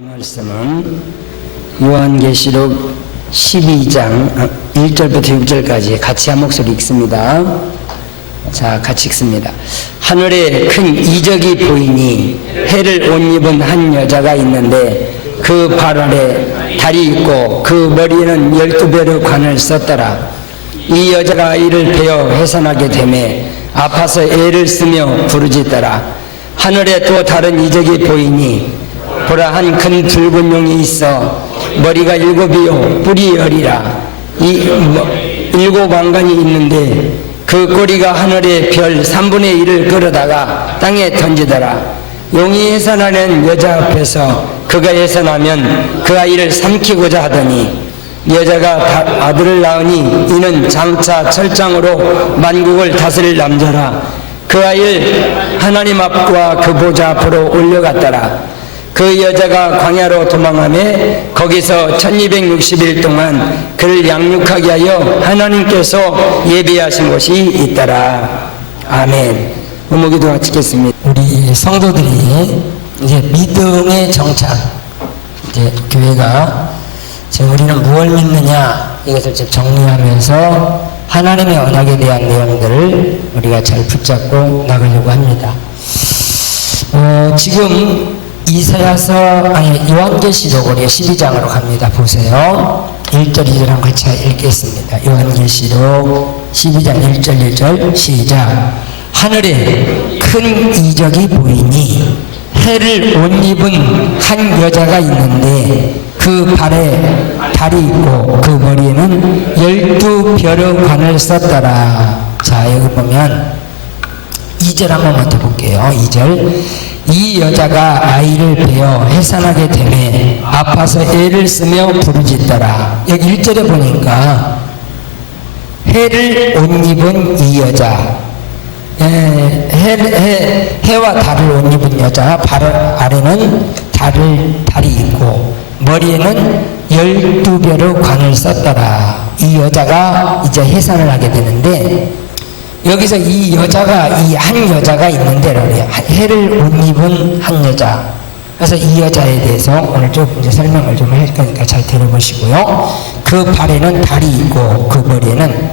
말씀은 요한계시록 12장 1절부터 6절까지 같이 한 목소리 읽습니다. 자, 같이 읽습니다. 하늘에 큰 이적이 보이니 해를 옷 입은 한 여자가 있는데 그 발 아래 달이 있고 그 머리에는 12별의 관을 썼더라. 이 여자가 이를 베어 해산하게 되매 아파서 애를 쓰며 부르짖더라. 하늘에 또 다른 이적이 보이니 보라, 한 큰 붉은 용이 있어 머리가 7이요 뿔이 10이라. 일곱 왕관이 있는데 그 꼬리가 하늘의 별 3분의 1을 끌어다가 땅에 던지더라. 용이 해산하는 여자 앞에서 그가 해산하면 그 아이를 삼키고자 하더니 여자가 아들을 낳으니 이는 장차 철장으로 만국을 다스릴 남자라. 그 아이를 하나님 앞과 그 보좌 앞으로 올려갔더라. 그 여자가 광야로 도망하며 거기서 1260일 동안 그를 양육하게 하여 하나님께서 예비하신 곳이 있더라. 아멘. 음모기도 마치겠습니다. 우리 성도들이 이제 믿음의 정착, 이제 교회가 지금 우리는 무엇을 믿느냐 이것을 지금 정리하면서 하나님의 언약에 대한 내용들을 우리가 잘 붙잡고 나가려고 합니다. 지금 요한계시록 우리 12장으로 갑니다. 보세요. 1절 2절 같이 읽겠습니다. 요한계시록 12장 1절 2절 시작. 하늘에 큰 이적이 보이니 해를 옷 입은 한 여자가 있는데 그 발에 달이 있고 그 머리에는 12별의 관을 썼더라. 자, 여기 보면 2절 한 번만 더 볼게요. 2절. 이 여자가 아이를 베어 해산하게 되매 아파서 애를 쓰며 부르짖더라. 여기 1절에 보니까 해를 옷 입은 이 여자, 해와 달을 옷 입은 여자, 발 아래는 달이 있고 머리에는 12별의 관을 썼더라. 이 여자가 이제 해산을 하게 되는데 여기서 이 여자가, 이 한 여자가 있는데, 해를 옷 입은 한 여자. 그래서 이 여자에 대해서 오늘 좀 이제 설명을 좀 할 거니까 잘 들어보시고요. 그 발에는 달이 있고, 그 머리에는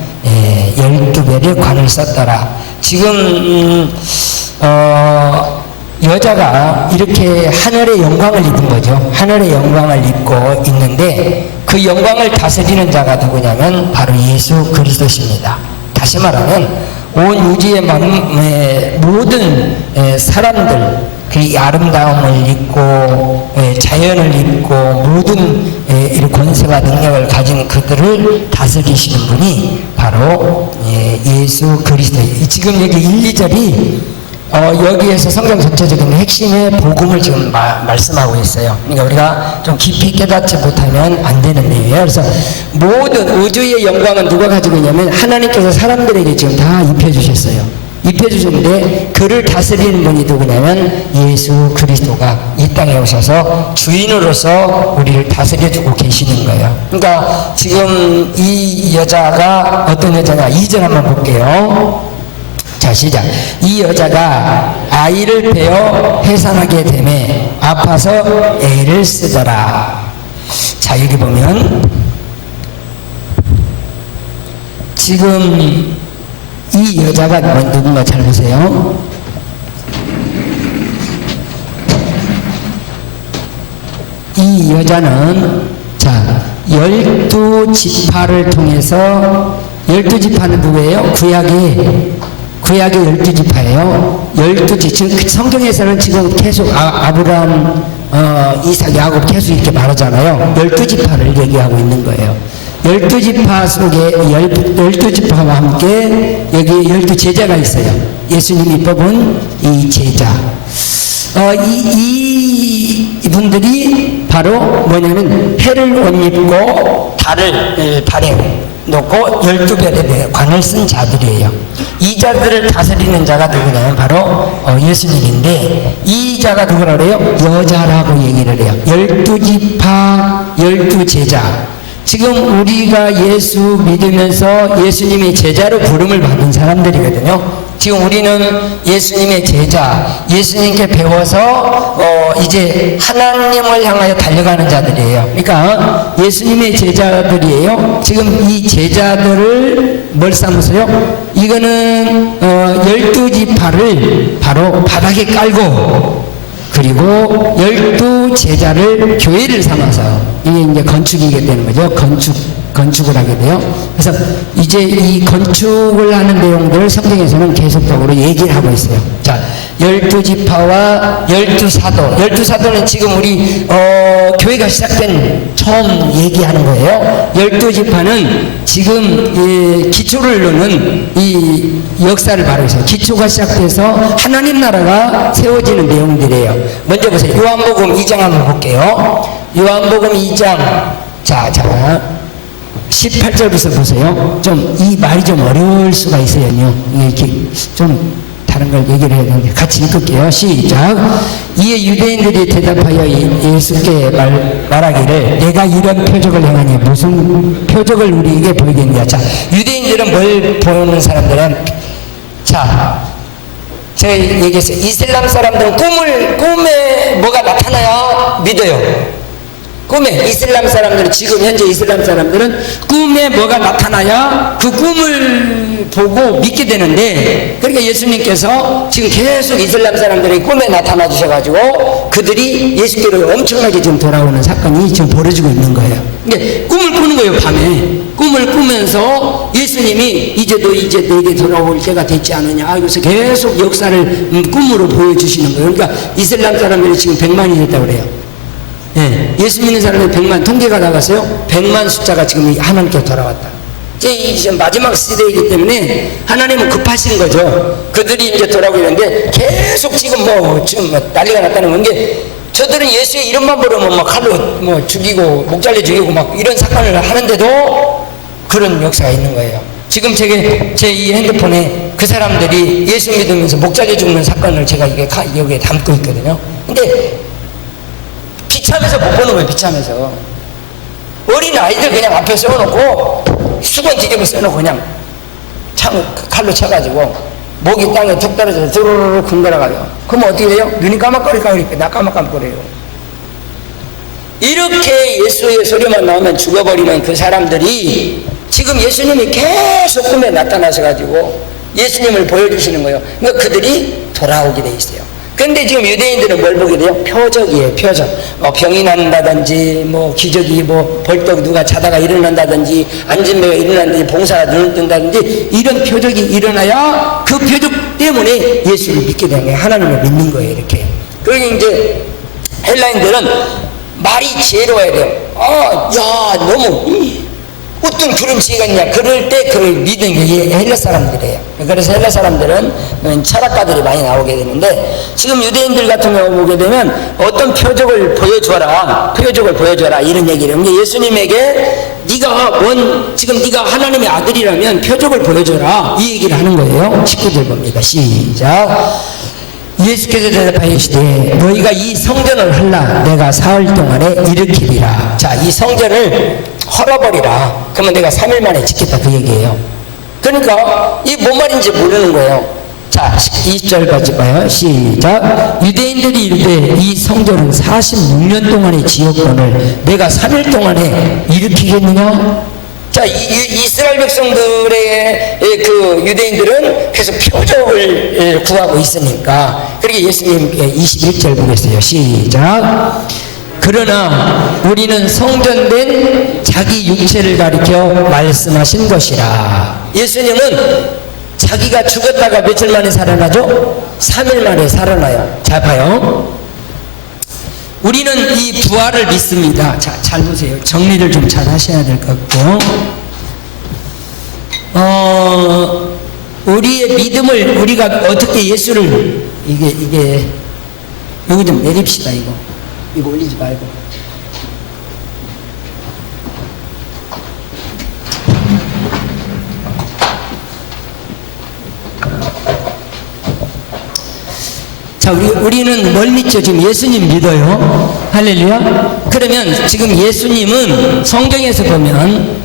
12별의 관을 썼더라. 지금, 여자가 이렇게 하늘의 영광을 입은 거죠. 하늘의 영광을 입고 있는데, 그 영광을 다스리는 자가 누구냐면, 바로 예수 그리스도십니다. 다시 말하면, 온 우주의 모든 사람들, 그 아름다움을 입고 자연을 입고 모든 이런 권세와 능력을 가진 그들을 다스리시는 분이 바로 예수 그리스도. 지금 여기 1, 2절이 여기에서 성경 전체적인 핵심의 복음을 지금 말씀하고 있어요. 그러니까 우리가 좀 깊이 깨닫지 못하면 안 되는 내용이에요. 그래서 모든 우주의 영광은 누가 가지고 있냐면 하나님께서 사람들에게 지금 다 입혀주셨어요. 입혀주셨는데 그를 다스리는 분이 누구냐면 예수 그리스도가 이 땅에 오셔서 주인으로서 우리를 다스려주고 계시는 거예요. 그러니까 지금 이 여자가 어떤 여자냐, 2절 한번 볼게요. 자, 시작. 이 여자가 아이를 베어 해산하게 되매 아파서 애를 쓰더라. 자, 여기 보면 지금 이 여자가 누군가 잘 보세요. 이 여자는 자 12지파를 통해서 12지파는 누구예요? 구약의 12지파예요. 12지, 지금 성경에서는 지금 계속 아브라함, 이삭, 야곱 계속 이렇게 말하잖아요. 12지파를 얘기하고 있는 거예요. 12지파 속에 12지파와 함께 여기 12제자가 있어요. 예수님이 뽑은 이 제자. 이분들이 바로 뭐냐면 해를 옷 입고 달을 발에 놓고 12별의 관을 쓴 자들이에요. 이 자들을 다스리는 자가 누구냐면 바로 예수님인데 이 자가 누구라 그래요? 여자라고 얘기를 해요. 12지파 12제자. 지금 우리가 예수 믿으면서 예수님의 제자로 부름을 받은 사람들이거든요. 지금 우리는 예수님의 제자, 예수님께 배워서 이제 하나님을 향하여 달려가는 자들이에요. 그러니까 예수님의 제자들이에요. 지금 이 제자들을 뭘 삼으세요? 이거는 12지파를 바로 바닥에 깔고, 그리고 12제자를 교회를 삼아서, 이게 이제 건축이게 되는 거죠. 건축을 하게 돼요. 그래서 이제 이 건축을 하는 내용들을 성경에서는 계속적으로 얘기를 하고 있어요. 자, 12지파와 12사도. 12사도는 지금 우리 교회가 시작된 처음 얘기하는 거예요. 12지파는 지금 기초를 놓는 이 역사를 말하고 있어요. 기초가 시작돼서 하나님 나라가 세워지는 내용들이에요. 먼저 보세요. 요한복음 2장 한번 볼게요. 요한복음 2장 자 18절부터 보세요. 좀 이 말이 좀 어려울 수가 있어요. 이렇게 좀 다른 걸 얘기를 해야 되는데 같이 읽을게요. 시작. 이에 유대인들이 대답하여 예수께 말하기를 내가 이런 표적을 행하니 무슨 표적을 우리에게 보이겠느냐. 자, 유대인들은 뭘 보는 사람들은, 자, 제가 얘기했어요. 이슬람 사람들은 꿈에 뭐가 나타나야 믿어요. 꿈에, 이슬람 사람들은, 지금 현재 이슬람 사람들은 꿈에 뭐가 나타나야 그 꿈을 보고 믿게 되는데, 그러니까 예수님께서 지금 계속 이슬람 사람들이 꿈에 나타나 주셔가지고 그들이 예수께로 엄청나게 지금 돌아오는 사건이 지금 벌어지고 있는 거예요. 그러니까 꿈을 꾸는 거예요. 밤에 꿈을 꾸면서 예수님이 이제 내게 돌아올 때가 됐지 않느냐, 그래서 계속 역사를 꿈으로 보여주시는 거예요. 그러니까 이슬람 사람들이 지금 100만이 됐다고 그래요. 예, 예수 믿는 사람이 100만, 통계가 나갔어요. 100만 숫자가 지금 하나님께 돌아왔다. 이제 마지막 시대이기 때문에 하나님은 급하신 거죠. 그들이 이제 돌아오는데 계속 지금 난리가 났다는 게, 저들은 예수의 이름만 부르면 막 칼로 죽이고 목 잘려 죽이고 막 이런 사건을 하는데도 그런 역사가 있는 거예요. 지금 제 이 핸드폰에 그 사람들이 예수 믿으면서 목 잘려 죽는 사건을 제가 여기에 담고 있거든요. 근데 비참해서 못 보는 거예요. 비참해서 어린 아이들 그냥 앞에 세워놓고 수건 뒤집어 써놓고 그냥 칼로 쳐가지고 목이 땅에 툭 떨어져서 드르르르 굴러가요. 그럼 어떻게 돼요? 눈이 까막거리니까 나 까막거려요. 이렇게 예수의 소리만 나오면 죽어버리는 그 사람들이 지금 예수님이 계속 꿈에 나타나셔가지고 예수님을 보여주시는 거예요. 그러니까 그들이 돌아오게 돼 있어요. 근데 지금 유대인들은 뭘 보게 돼요? 표적이에요. 표적. 병이 난다든지, 기적이 벌떡 누가 자다가 일어난다든지, 앉은 배가 일어난다든지, 봉사가 눈을 뜬다든지, 이런 표적이 일어나야 그 표적 때문에 예수를 믿게 되는 거예요. 하나님을 믿는 거예요. 이렇게. 그러니 이제 헬라인들은 말이 지혜로워야 돼요. 너무 어떤 그런 지혜가 있냐. 그럴 때 그걸 믿는 게 헬라 사람들이에요. 그래서 헬라 사람들은 철학가들이 많이 나오게 되는데, 지금 유대인들 같은 경우 보게 되면 어떤 표적을 보여줘라 이런 얘기를 하는 게, 예수님에게 지금 네가 하나님의 아들이라면 표적을 보여줘라 이 얘기를 하는 거예요. 19절 봅니다. 시작. 예수께서 대답하시되 너희가 이 성전을 헐라 내가 사흘 동안에 일으키리라. 자, 이 성전을 헐어버리라. 그러면 내가 3일 만에 짓겠다, 그 얘기예요. 그러니까 이 뭔 말인지 모르는 거예요. 자, 20절까지 봐요. 시작. 유대인들이 이르되 이 성전은 46년 동안의 지역권을 내가 3일 동안에 일으키겠느냐? 자, 이스라엘 백성들의 그 유대인들은 계속 표적을 구하고 있으니까, 그렇게 예수님께 21절 보겠어요. 시작. 그러나 우리는 성전된 자기 육체를 가리켜 말씀하신 것이라. 예수님은 자기가 죽었다가 며칠 만에 살아나죠? 3일 만에 살아나요. 자, 봐요. 우리는 이 부활을 믿습니다. 자, 잘 보세요. 정리를 좀 잘 하셔야 될 것 같고, 우리의 믿음을, 우리가 어떻게 예수를, 이게 여기 좀 내립시다. 이거 올리지 말고. 자, 우리는 뭘 믿죠? 지금 예수님 믿어요. 할렐루야. 그러면 지금 예수님은 성경에서 보면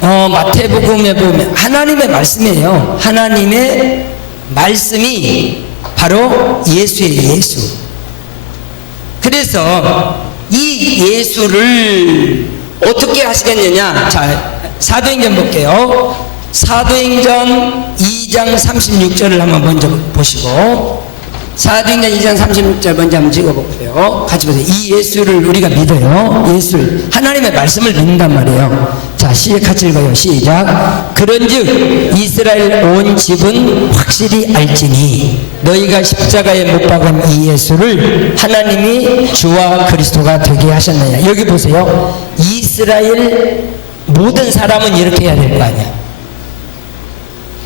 마태복음에 보면 하나님의 말씀이에요. 하나님의 말씀이 바로 예수예요. 예수. 그래서 이 예수를 어떻게 하시겠느냐. 자, 사도행전 볼게요. 사도행전 2장 36절을 한번 먼저 보시고, 사도행전 2장 36절 먼저 한번 찍어볼게요. 같이 보세요. 이 예수를 우리가 믿어요. 예수를, 하나님의 말씀을 믿는단 말이에요. 자, 같이 읽어요. 시작. 그런즉 이스라엘 온 집은 확실히 알지니 너희가 십자가에 못 박은 이 예수를 하나님이 주와 그리스도가 되게 하셨느냐. 여기 보세요. 이스라엘 모든 사람은 이렇게 해야 될 거 아니야.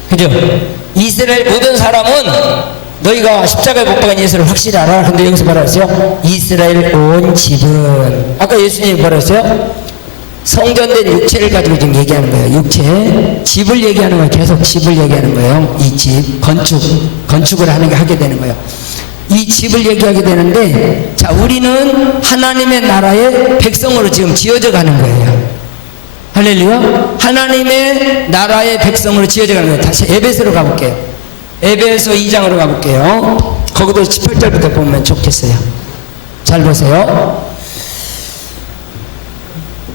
그죠? 이스라엘 모든 사람은 너희가 십자가에 못 박은 예수를 확실히 알아. 근데 여기서 뭐라 했어요? 이스라엘 온 집은, 아까 예수님이 뭐라 했어요? 성전된 육체를 가지고 지금 얘기하는 거예요. 육체, 집을 얘기하는 거예요. 계속 집을 얘기하는 거예요. 이 집, 건축을 하게 되는 거예요. 이 집을 얘기하게 되는데, 자, 우리는 하나님의 나라의 백성으로 지금 지어져 가는 거예요. 할렐루야. 하나님의 나라의 백성으로 지어져 가는 거예요. 다시 에베소로 가볼게요. 에베소 2장으로 가볼게요. 거기도 18절부터 보면 좋겠어요. 잘 보세요.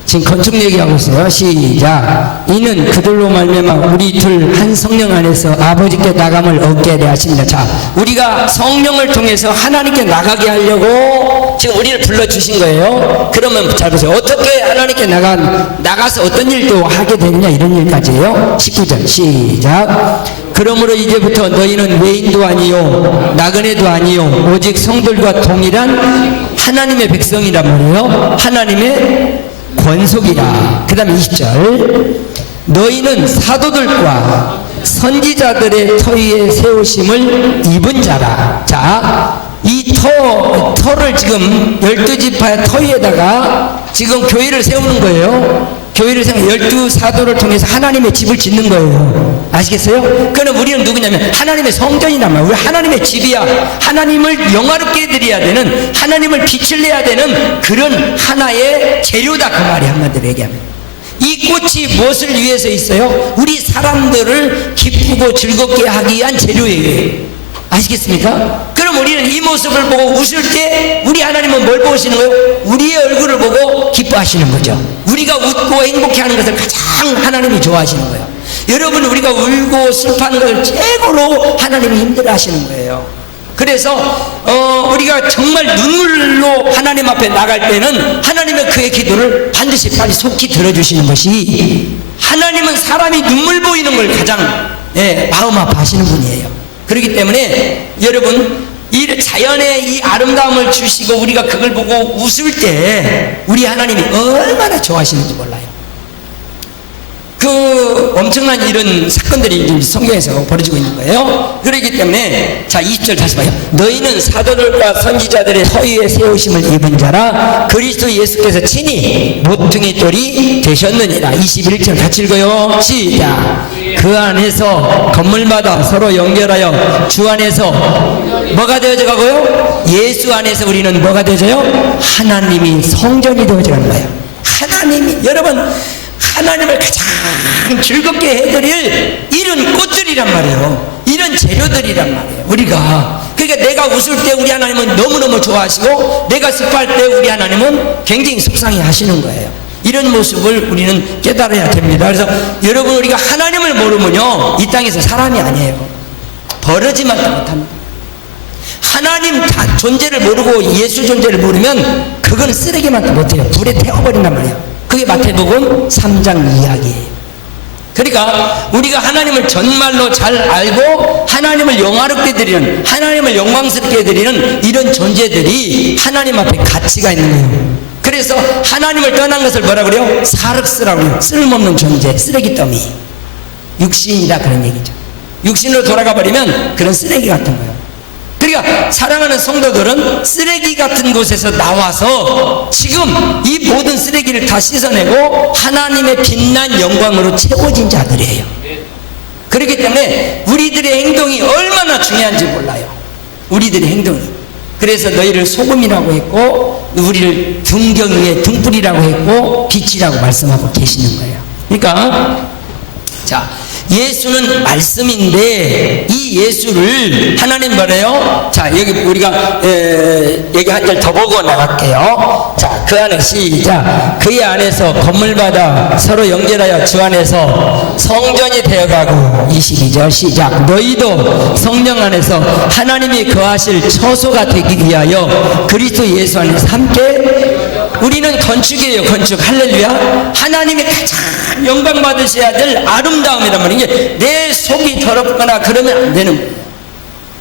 지금 건축 얘기하고 있어요. 시작. 이는 그들로 말미암아 우리 둘 한 성령 안에서 아버지께 나감을 얻게 하려 하십니다. 자, 우리가 성령을 통해서 하나님께 나가게 하려고 지금 우리를 불러주신 거예요. 그러면 잘 보세요. 어떻게 하나님께 나가서 어떤 일도 하게 되느냐, 이런 일까지예요. 19절 시작. 그러므로 이제부터 너희는 외인도 아니요 나그네도 아니요 오직 성들과 동일한 하나님의 백성이란 말이에요. 하나님의 권속이라. 그 다음에 20절. 너희는 사도들과 선지자들의 터 위에 세우심을 입은 자라. 자, 이 터를 지금 12지파의 터 위에다가 지금 교회를 세우는 거예요. 교회를 세우는 12사도를 통해서 하나님의 집을 짓는 거예요. 아시겠어요? 그럼 우리는 누구냐면 하나님의 성전이란 말이에요. 우리 하나님의 집이야. 하나님을 영화롭게 해드려야 되는, 하나님을 빛을 내야 되는 그런 하나의 재료다, 그 말이 한마디로 얘기하면. 이 꽃이 무엇을 위해서 있어요? 우리 사람들을 기쁘고 즐겁게 하기 위한 재료예요. 아시겠습니까? 그럼 우리는 이 모습을 보고 웃을 때 우리 하나님은 뭘 보시는 거예요? 우리의 얼굴을 보고 기뻐하시는 거죠. 우리가 웃고 행복해하는 것을 가장 하나님이 좋아하시는 거예요. 여러분, 우리가 울고 슬퍼하는 것을 최고로 하나님이 힘들어하시는 거예요. 그래서 우리가 정말 눈물로 하나님 앞에 나갈 때는 하나님은 그의 기도를 반드시 빨리 속히 들어주시는 것이, 하나님은 사람이 눈물 보이는 걸 가장 마음 아파하시는 분이에요. 그렇기 때문에 여러분, 이 자연의 이 아름다움을 주시고 우리가 그걸 보고 웃을 때 우리 하나님이 얼마나 좋아하시는지 몰라요. 그 엄청난 이런 사건들이 성경에서 벌어지고 있는 거예요. 그렇기 때문에 자, 20절 다시 봐요. 너희는 사도들과 선지자들의 터 위에 세우심을 입은 자라 그리스도 예수께서 친히 모퉁이 돌이 되셨느니라. 21절 같이 읽어요. 시작. 그 안에서 건물마다 서로 연결하여 주 안에서 뭐가 되어져 가고요? 예수 안에서 우리는 뭐가 되어져요? 하나님이 성전이 되어져 가는 거예요. 하나님이, 여러분, 하나님을 가장 즐겁게 해드릴 이런 꽃들이란 말이에요. 이런 재료들이란 말이에요. 우리가, 그러니까 내가 웃을 때 우리 하나님은 너무너무 좋아하시고, 내가 슬퍼할 때 우리 하나님은 굉장히 속상해 하시는 거예요. 이런 모습을 우리는 깨달아야 됩니다. 그래서 여러분, 우리가 하나님을 모르면요, 이 땅에서 사람이 아니에요. 버러지만 못합니다. 하나님 존재를 모르고 예수 존재를 모르면 그건 쓰레기만 못해요. 불에 태워버린단 말이에요. 그게 마태복음 3장 이야기예요. 그러니까 우리가 하나님을 정말로 잘 알고 하나님을 영화롭게 드리는, 하나님을 영광스럽게 드리는 이런 존재들이 하나님 앞에 가치가 있는 거예요. 그래서 하나님을 떠난 것을 뭐라 그래요? 사륵스라고 해요. 쓸모없는 존재, 쓰레기 더미. 육신이다, 그런 얘기죠. 육신으로 돌아가 버리면 그런 쓰레기 같은 거예요. 그러니까 사랑하는 성도들은 쓰레기 같은 곳에서 나와서 지금 이 모든 쓰레기를 다 씻어내고 하나님의 빛난 영광으로 채워진 자들이에요. 그렇기 때문에 우리들의 행동이 얼마나 중요한지 몰라요. 우리들의 행동이. 그래서 너희를 소금이라고 했고 우리를 등경 위에 등불이라고 했고 빛이라고 말씀하고 계시는 거예요. 그러니까 자, 예수는 말씀인데 이 예수를 하나님 뭐래요? 자, 여기 우리가 여기 한 절 더 보고 나갈게요. 자, 그 안에 시작. 그의 안에서 건물마다 서로 연결하여 주 안에서 성전이 되어가고 22절 시작. 너희도 성령 안에서 하나님이 거하실 처소가 되기 위하여 그리스도 예수 안에서 함께. 우리는 건축이에요. 건축. 할렐루야. 하나님이 가장 영광 받으셔야 될 아름다움이란 말이에요. 이게 내 속이 더럽거나 그러면 안 되는 거예요.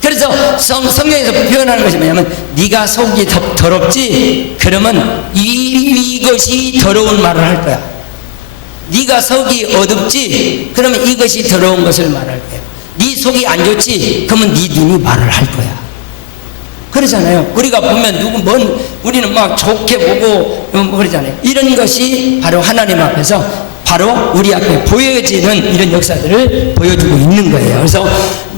그래서 성경에서 표현하는 것이 뭐냐면 네가 속이 더럽지 그러면 이것이 더러운 말을 할 거야. 네가 속이 어둡지 그러면 이것이 더러운 것을 말할 거야. 네 속이 안 좋지 그러면 네 눈이 말을 할 거야. 그러잖아요. 우리가 보면 우리는 막 좋게 보고 뭐 그러잖아요. 이런 것이 바로 하나님 앞에서 바로 우리 앞에 보여지는 이런 역사들을 보여주고 있는 거예요. 그래서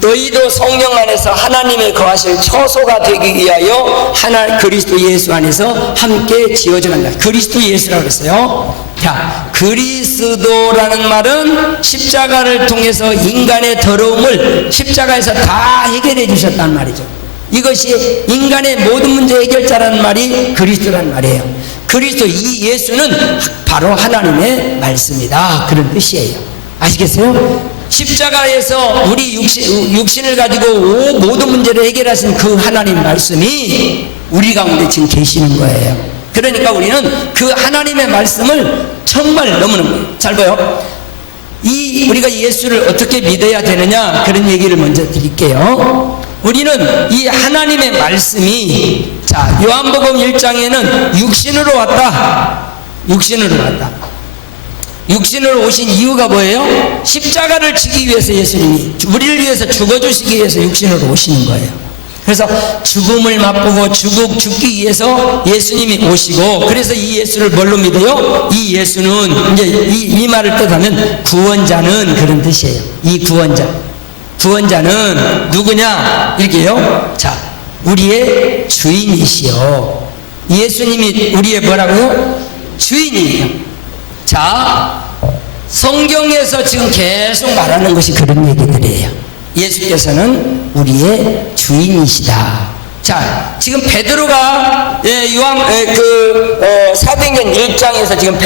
너희도 성령 안에서 하나님의 거하실 처소가 되기 위하여 그리스도 예수 안에서 함께 지어져 간다. 그리스도 예수라고 그랬어요. 자, 그리스도라는 말은 십자가를 통해서 인간의 더러움을 십자가에서 다 해결해 주셨단 말이죠. 이것이 인간의 모든 문제 해결자라는 말이 그리스도라는 말이에요. 그리스도 이 예수는 바로 하나님의 말씀이다. 그런 뜻이에요. 아시겠어요? 십자가에서 우리 육신을 가지고 모든 문제를 해결하신 그 하나님 말씀이 우리 가운데 지금 계시는 거예요. 그러니까 우리는 그 하나님의 말씀을 정말 너무너무 잘 봐요. 우리가 예수를 어떻게 믿어야 되느냐 그런 얘기를 먼저 드릴게요. 우리는 이 하나님의 말씀이 자 요한복음 1장에는 육신으로 왔다. 육신으로 오신 이유가 뭐예요? 십자가를 지기 위해서 예수님이 우리를 위해서 죽어주시기 위해서 육신으로 오시는 거예요. 그래서 죽음을 맛보고 죽기 위해서 예수님이 오시고 그래서 이 예수를 뭘로 믿어요? 이 예수는 이제 이 말을 뜻하면 구원자는 그런 뜻이에요. 이 구원자는 누구냐? 이렇게요. 자, 우리의 주인이시여. 예수님이 우리의 뭐라고요? 주인이에요. 자, 성경에서 지금 계속 말하는 것이 그런 얘기들이에요. 예수께서는 우리의 주인이시다. 자, 지금 베드로가 사도행전 1장에서 지금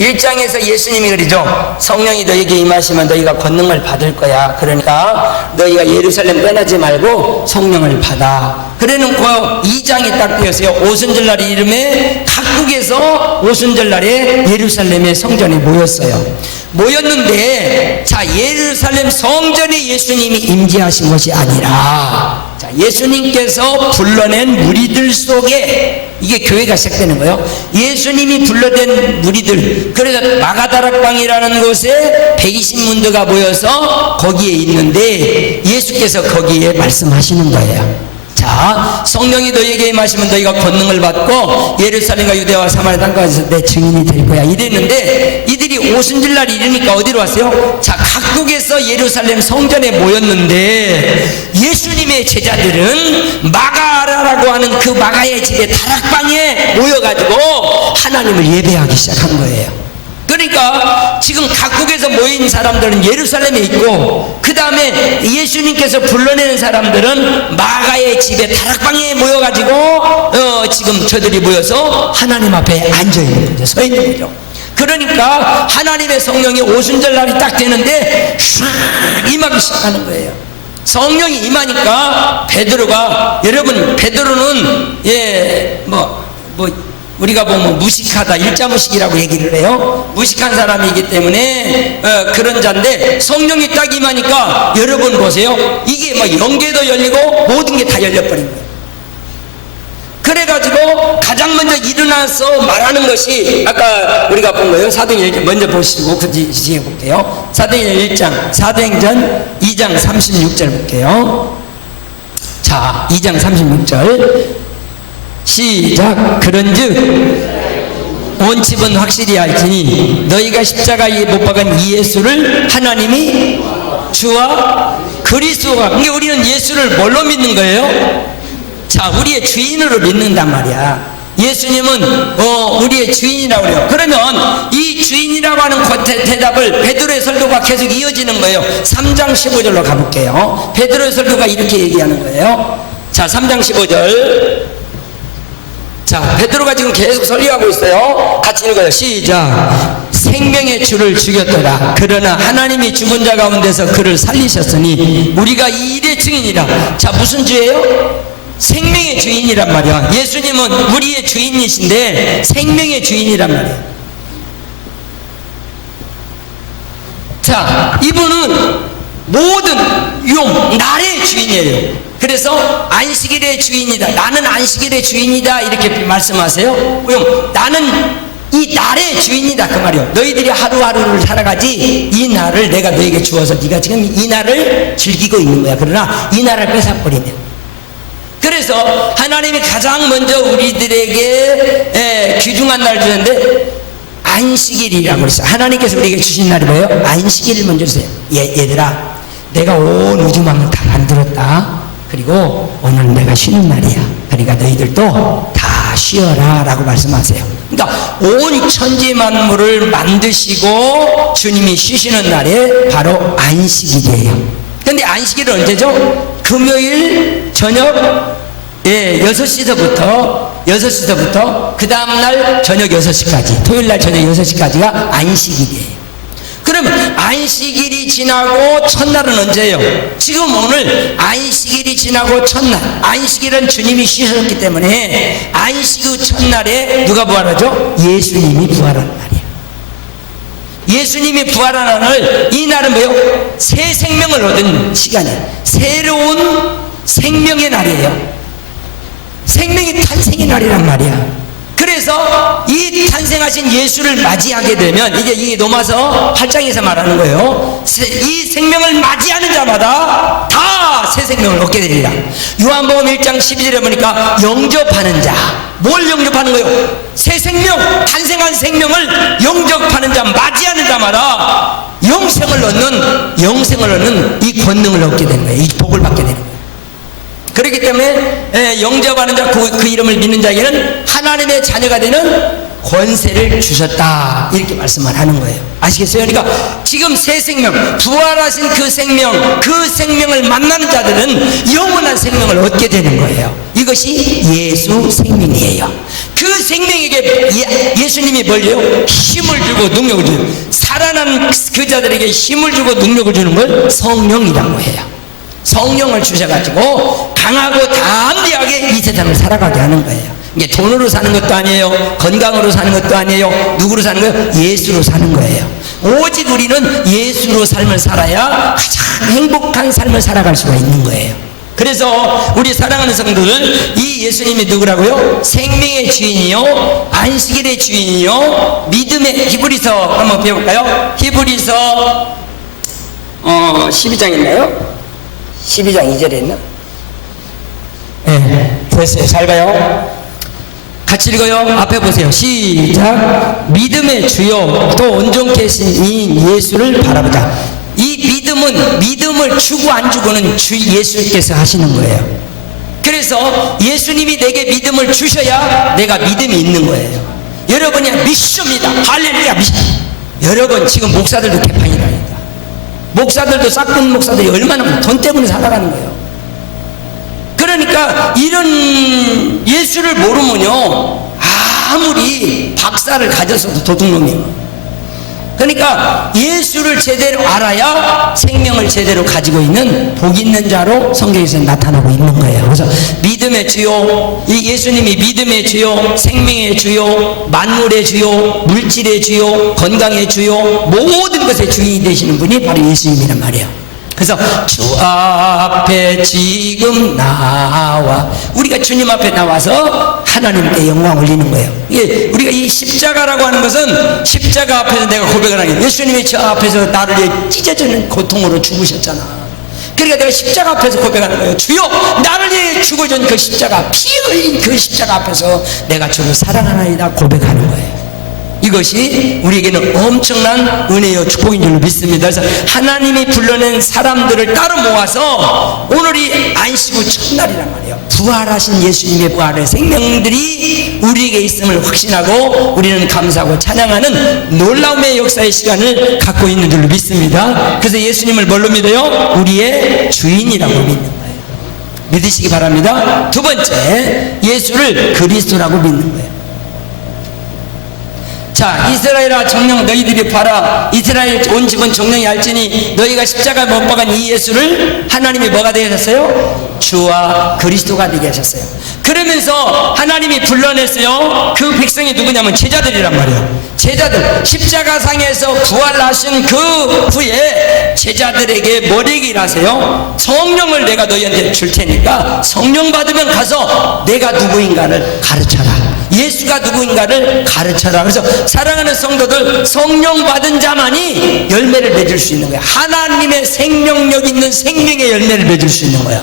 1장에서 예수님이 그러죠. 성령이 너에게 임하시면 너희가 권능을 받을 거야. 그러니까 너희가 예루살렘 떠나지 말고 성령을 받아. 그래놓고 2장이 딱 되었어요. 오순절날 이름에 각국에서 오순절날에 예루살렘의 성전에 모였는데 자, 예루살렘 성전에 예수님이 임재하신 것이 아니라 자, 예수님께서 불러낸 무리들 속에 이게 교회가 시작되는 거예요. 예수님이 불러낸 무리들, 그래서 마가다락방이라는 곳에 120문도가 모여서 거기에 있는데 예수께서 거기에 말씀하시는 거예요. 자, 성령이 너희에게 임하시면 너희가 권능을 받고 예루살렘과 유대와 사마리아 땅까지 내 증인이 될 거야 이랬는데 이들이 오순절날 이르니까 어디로 왔어요? 자, 각국에서 예루살렘 성전에 모였는데 예수님의 제자들은 마가라라고 하는 그 마가의 집에 다락방에 모여가지고 하나님을 예배하기 시작한 거예요. 그러니까 지금 각국에서 모인 사람들은 예루살렘에 있고 그 다음에 예수님께서 불러내는 사람들은 마가의 집에 다락방에 모여가지고 지금 저들이 모여서 하나님 앞에 앉아있는 거죠. 서 있는 거죠. 그러니까 하나님의 성령이 오순절날이 딱 되는데 샥 임하기 시작하는 거예요. 성령이 임하니까 베드로가, 여러분 베드로는 우리가 보면 무식하다, 일자무식이라고 얘기를 해요. 무식한 사람이기 때문에 그런 자인데 성령이 딱 임하니까 여러분 보세요. 이게 막 영계도 열리고 모든 게 다 열려버린 거예요. 그래가지고 가장 먼저 일어나서 말하는 것이 아까 우리가 본 거예요. 사도행전 1장 먼저 보시고 그 뒤에 볼게요. 사도행전 1장, 사도행전 2장 36절 볼게요. 자, 2장 36절 시작. 그런즉 온 집은 확실히 알지니 너희가 십자가에 못 박은 이 예수를 하나님이 주와 그리스도가, 그러니까 우리는 예수를 뭘로 믿는 거예요? 자, 우리의 주인으로 믿는단 말이야. 예수님은 우리의 주인이라고 그래요. 그러면 이 주인이라고 하는 대답을 베드로의 설교가 계속 이어지는 거예요. 3장 15절로 가볼게요. 베드로의 설교가 이렇게 얘기하는 거예요. 자, 3장 15절. 자, 베드로가 지금 계속 설교하고 있어요. 같이 읽어요. 시작. 생명의 주를 죽였더라. 그러나 하나님이 죽은 자 가운데서 그를 살리셨으니 우리가 이 일의 증인이라. 자, 무슨 주예요? 생명의 주인이란 말이야. 예수님은 우리의 주인이신데 생명의 주인이란 말이야. 자, 이분은 모든 날의 주인이에요. 그래서 안식일의 주인이다. 나는 안식일의 주인이다. 이렇게 말씀하세요. 나는 이 날의 주인이다. 그 말이요. 너희들이 하루하루를 살아가지 이 날을 내가 너에게 주어서 네가 지금 이 날을 즐기고 있는 거야. 그러나 이 날을 뺏어버리면. 그래서 하나님이 가장 먼저 우리들에게 귀중한 날 주는데 안식일이라고 그랬어요. 하나님께서 우리에게 주신 날이 뭐예요? 안식일을 먼저 주세요. 얘들아, 내가 온 우주만을 다 만들었다. 그리고 오늘 내가 쉬는 날이야. 그러니까 너희들도 다 쉬어라 라고 말씀하세요. 그러니까 온 천지 만물을 만드시고 주님이 쉬시는 날에 바로 안식일이에요. 근데 안식일은 언제죠? 금요일 저녁 6시서부터 그 다음날 저녁 6시까지, 토요일날 저녁 6시까지가 안식일이에요. 그러면 안식일이 지나고 첫날은 언제예요? 지금 오늘 안식일이 지나고 첫날. 안식일은 주님이 쉬셨기 때문에 안식 후 첫날에 누가 부활하죠? 예수님이 부활하는 날이에요. 예수님이 부활하는 날, 이 날은 뭐예요? 새 생명을 얻은 시간이에요. 새로운 생명의 날이에요. 생명의 탄생의 날이란 말이야. 그래서 이 탄생하신 예수를 맞이하게 되면, 이게 로마서 8장에서 말하는 거예요. 이 생명을 맞이하는 자마다 다 새 생명을 얻게 되리라. 요한복음 1장 12절에 보니까 영접하는 자. 뭘 영접하는 거예요? 새 생명, 탄생한 생명을 영접하는 자, 맞이하는 자마다 영생을 얻는 이 권능을 얻게 되는 거예요. 이 복을 받게 되는 거예요. 그렇기 때문에 영접하는 자, 그 이름을 믿는 자에게는 하나님의 자녀가 되는 권세를 주셨다. 이렇게 말씀을 하는 거예요. 아시겠어요? 그러니까 지금 새 생명, 부활하신 그 생명을 만나는 자들은 영원한 생명을 얻게 되는 거예요. 이것이 예수 생명이에요. 그 생명에게 예수님이 뭘요? 힘을 주고 능력을 주고, 살아난 그 자들에게 힘을 주고 능력을 주는 걸 성령이라고 해요. 성령을 주셔가지고 강하고 담대하게 이 세상을 살아가게 하는 거예요. 이게 돈으로 사는 것도 아니에요. 건강으로 사는 것도 아니에요. 누구로 사는 거예요? 예수로 사는 거예요. 오직 우리는 예수로 삶을 살아야 가장 행복한 삶을 살아갈 수가 있는 거예요. 그래서 우리 사랑하는 성도들, 이 예수님이 누구라고요? 생명의 주인이요, 안식일의 주인이요, 믿음의, 히브리서 한번 배워볼까요? 히브리서 12장 있나요? 12장 2절에 있나? 네, 됐어요. 잘 봐요. 같이 읽어요. 앞에 보세요. 시작. 믿음의 주요 또 온전케 하신 이 예수를 바라보자. 이 믿음은, 믿음을 주고 안 주고는 주 예수께서 하시는 거예요. 그래서 예수님이 내게 믿음을 주셔야 내가 믿음이 있는 거예요. 여러분이 미션입니다. 할렐루야, 미션. 여러분, 지금 목사들도 개판이라니까. 목사들도 싹든 목사들이 얼마나 돈 때문에 살아가는 거예요. 그러니까 이런 예수를 모르면요, 아무리 박사를 가졌어도 도둑놈이에요. 그러니까 예수를 제대로 알아야 생명을 제대로 가지고 있는 복 있는 자로 성경에서 나타나고 있는 거예요. 그래서 믿음의 주요, 이 예수님이 믿음의 주요, 생명의 주요, 만물의 주요, 물질의 주요, 건강의 주요, 모든 것의 주인이 되시는 분이 바로 예수님이란 말이에요. 그래서 주 앞에 지금 나와, 우리가 주님 앞에 나와서 하나님께 영광 올리는 거예요. 예, 우리가 이 십자가라고 하는 것은 십자가 앞에서 내가 고백을 하는 거예요. 예수님이 저 앞에서 나를 찢어지는 고통으로 죽으셨잖아. 그러니까 내가 십자가 앞에서 고백하는 거예요. 주여, 나를 위해 죽어준 그 십자가, 피 흘린 그 십자가 앞에서 내가 주를 사랑하나이다 고백하는 거예요. 이것이 우리에게는 엄청난 은혜요 축복인 줄로 믿습니다. 그래서 하나님이 불러낸 사람들을 따로 모아서 오늘이 안식구 첫날이란 말이에요. 부활하신 예수님의 부활의 생명들이 우리에게 있음을 확신하고 우리는 감사하고 찬양하는 놀라움의 역사의 시간을 갖고 있는 줄로 믿습니다. 그래서 예수님을 뭘로 믿어요? 우리의 주인이라고 믿는 거예요. 믿으시기 바랍니다. 두 번째, 예수를 그리스도라고 믿는 거예요. 자, 이스라엘아 정녕 너희들이 봐라. 이스라엘 온 집은 정령이 알지니 너희가 십자가에 못 박은 이 예수를 하나님이 뭐가 되게 하셨어요? 주와 그리스도가 되게 하셨어요. 그러면서 하나님이 불러냈어요. 그 백성이 누구냐면 제자들이란 말이에요. 제자들, 십자가상에서 부활하신 그 후에 제자들에게 뭘 얘기를 하세요? 성령을 내가 너희한테 줄 테니까 성령 받으면 가서 내가 누구인가를 가르쳐라. 예수가 누구인가를 가르쳐라. 그래서 사랑하는 성도들, 성령 받은 자만이 열매를 맺을 수 있는 거야. 하나님의 생명력 있는 생명의 열매를 맺을 수 있는 거야.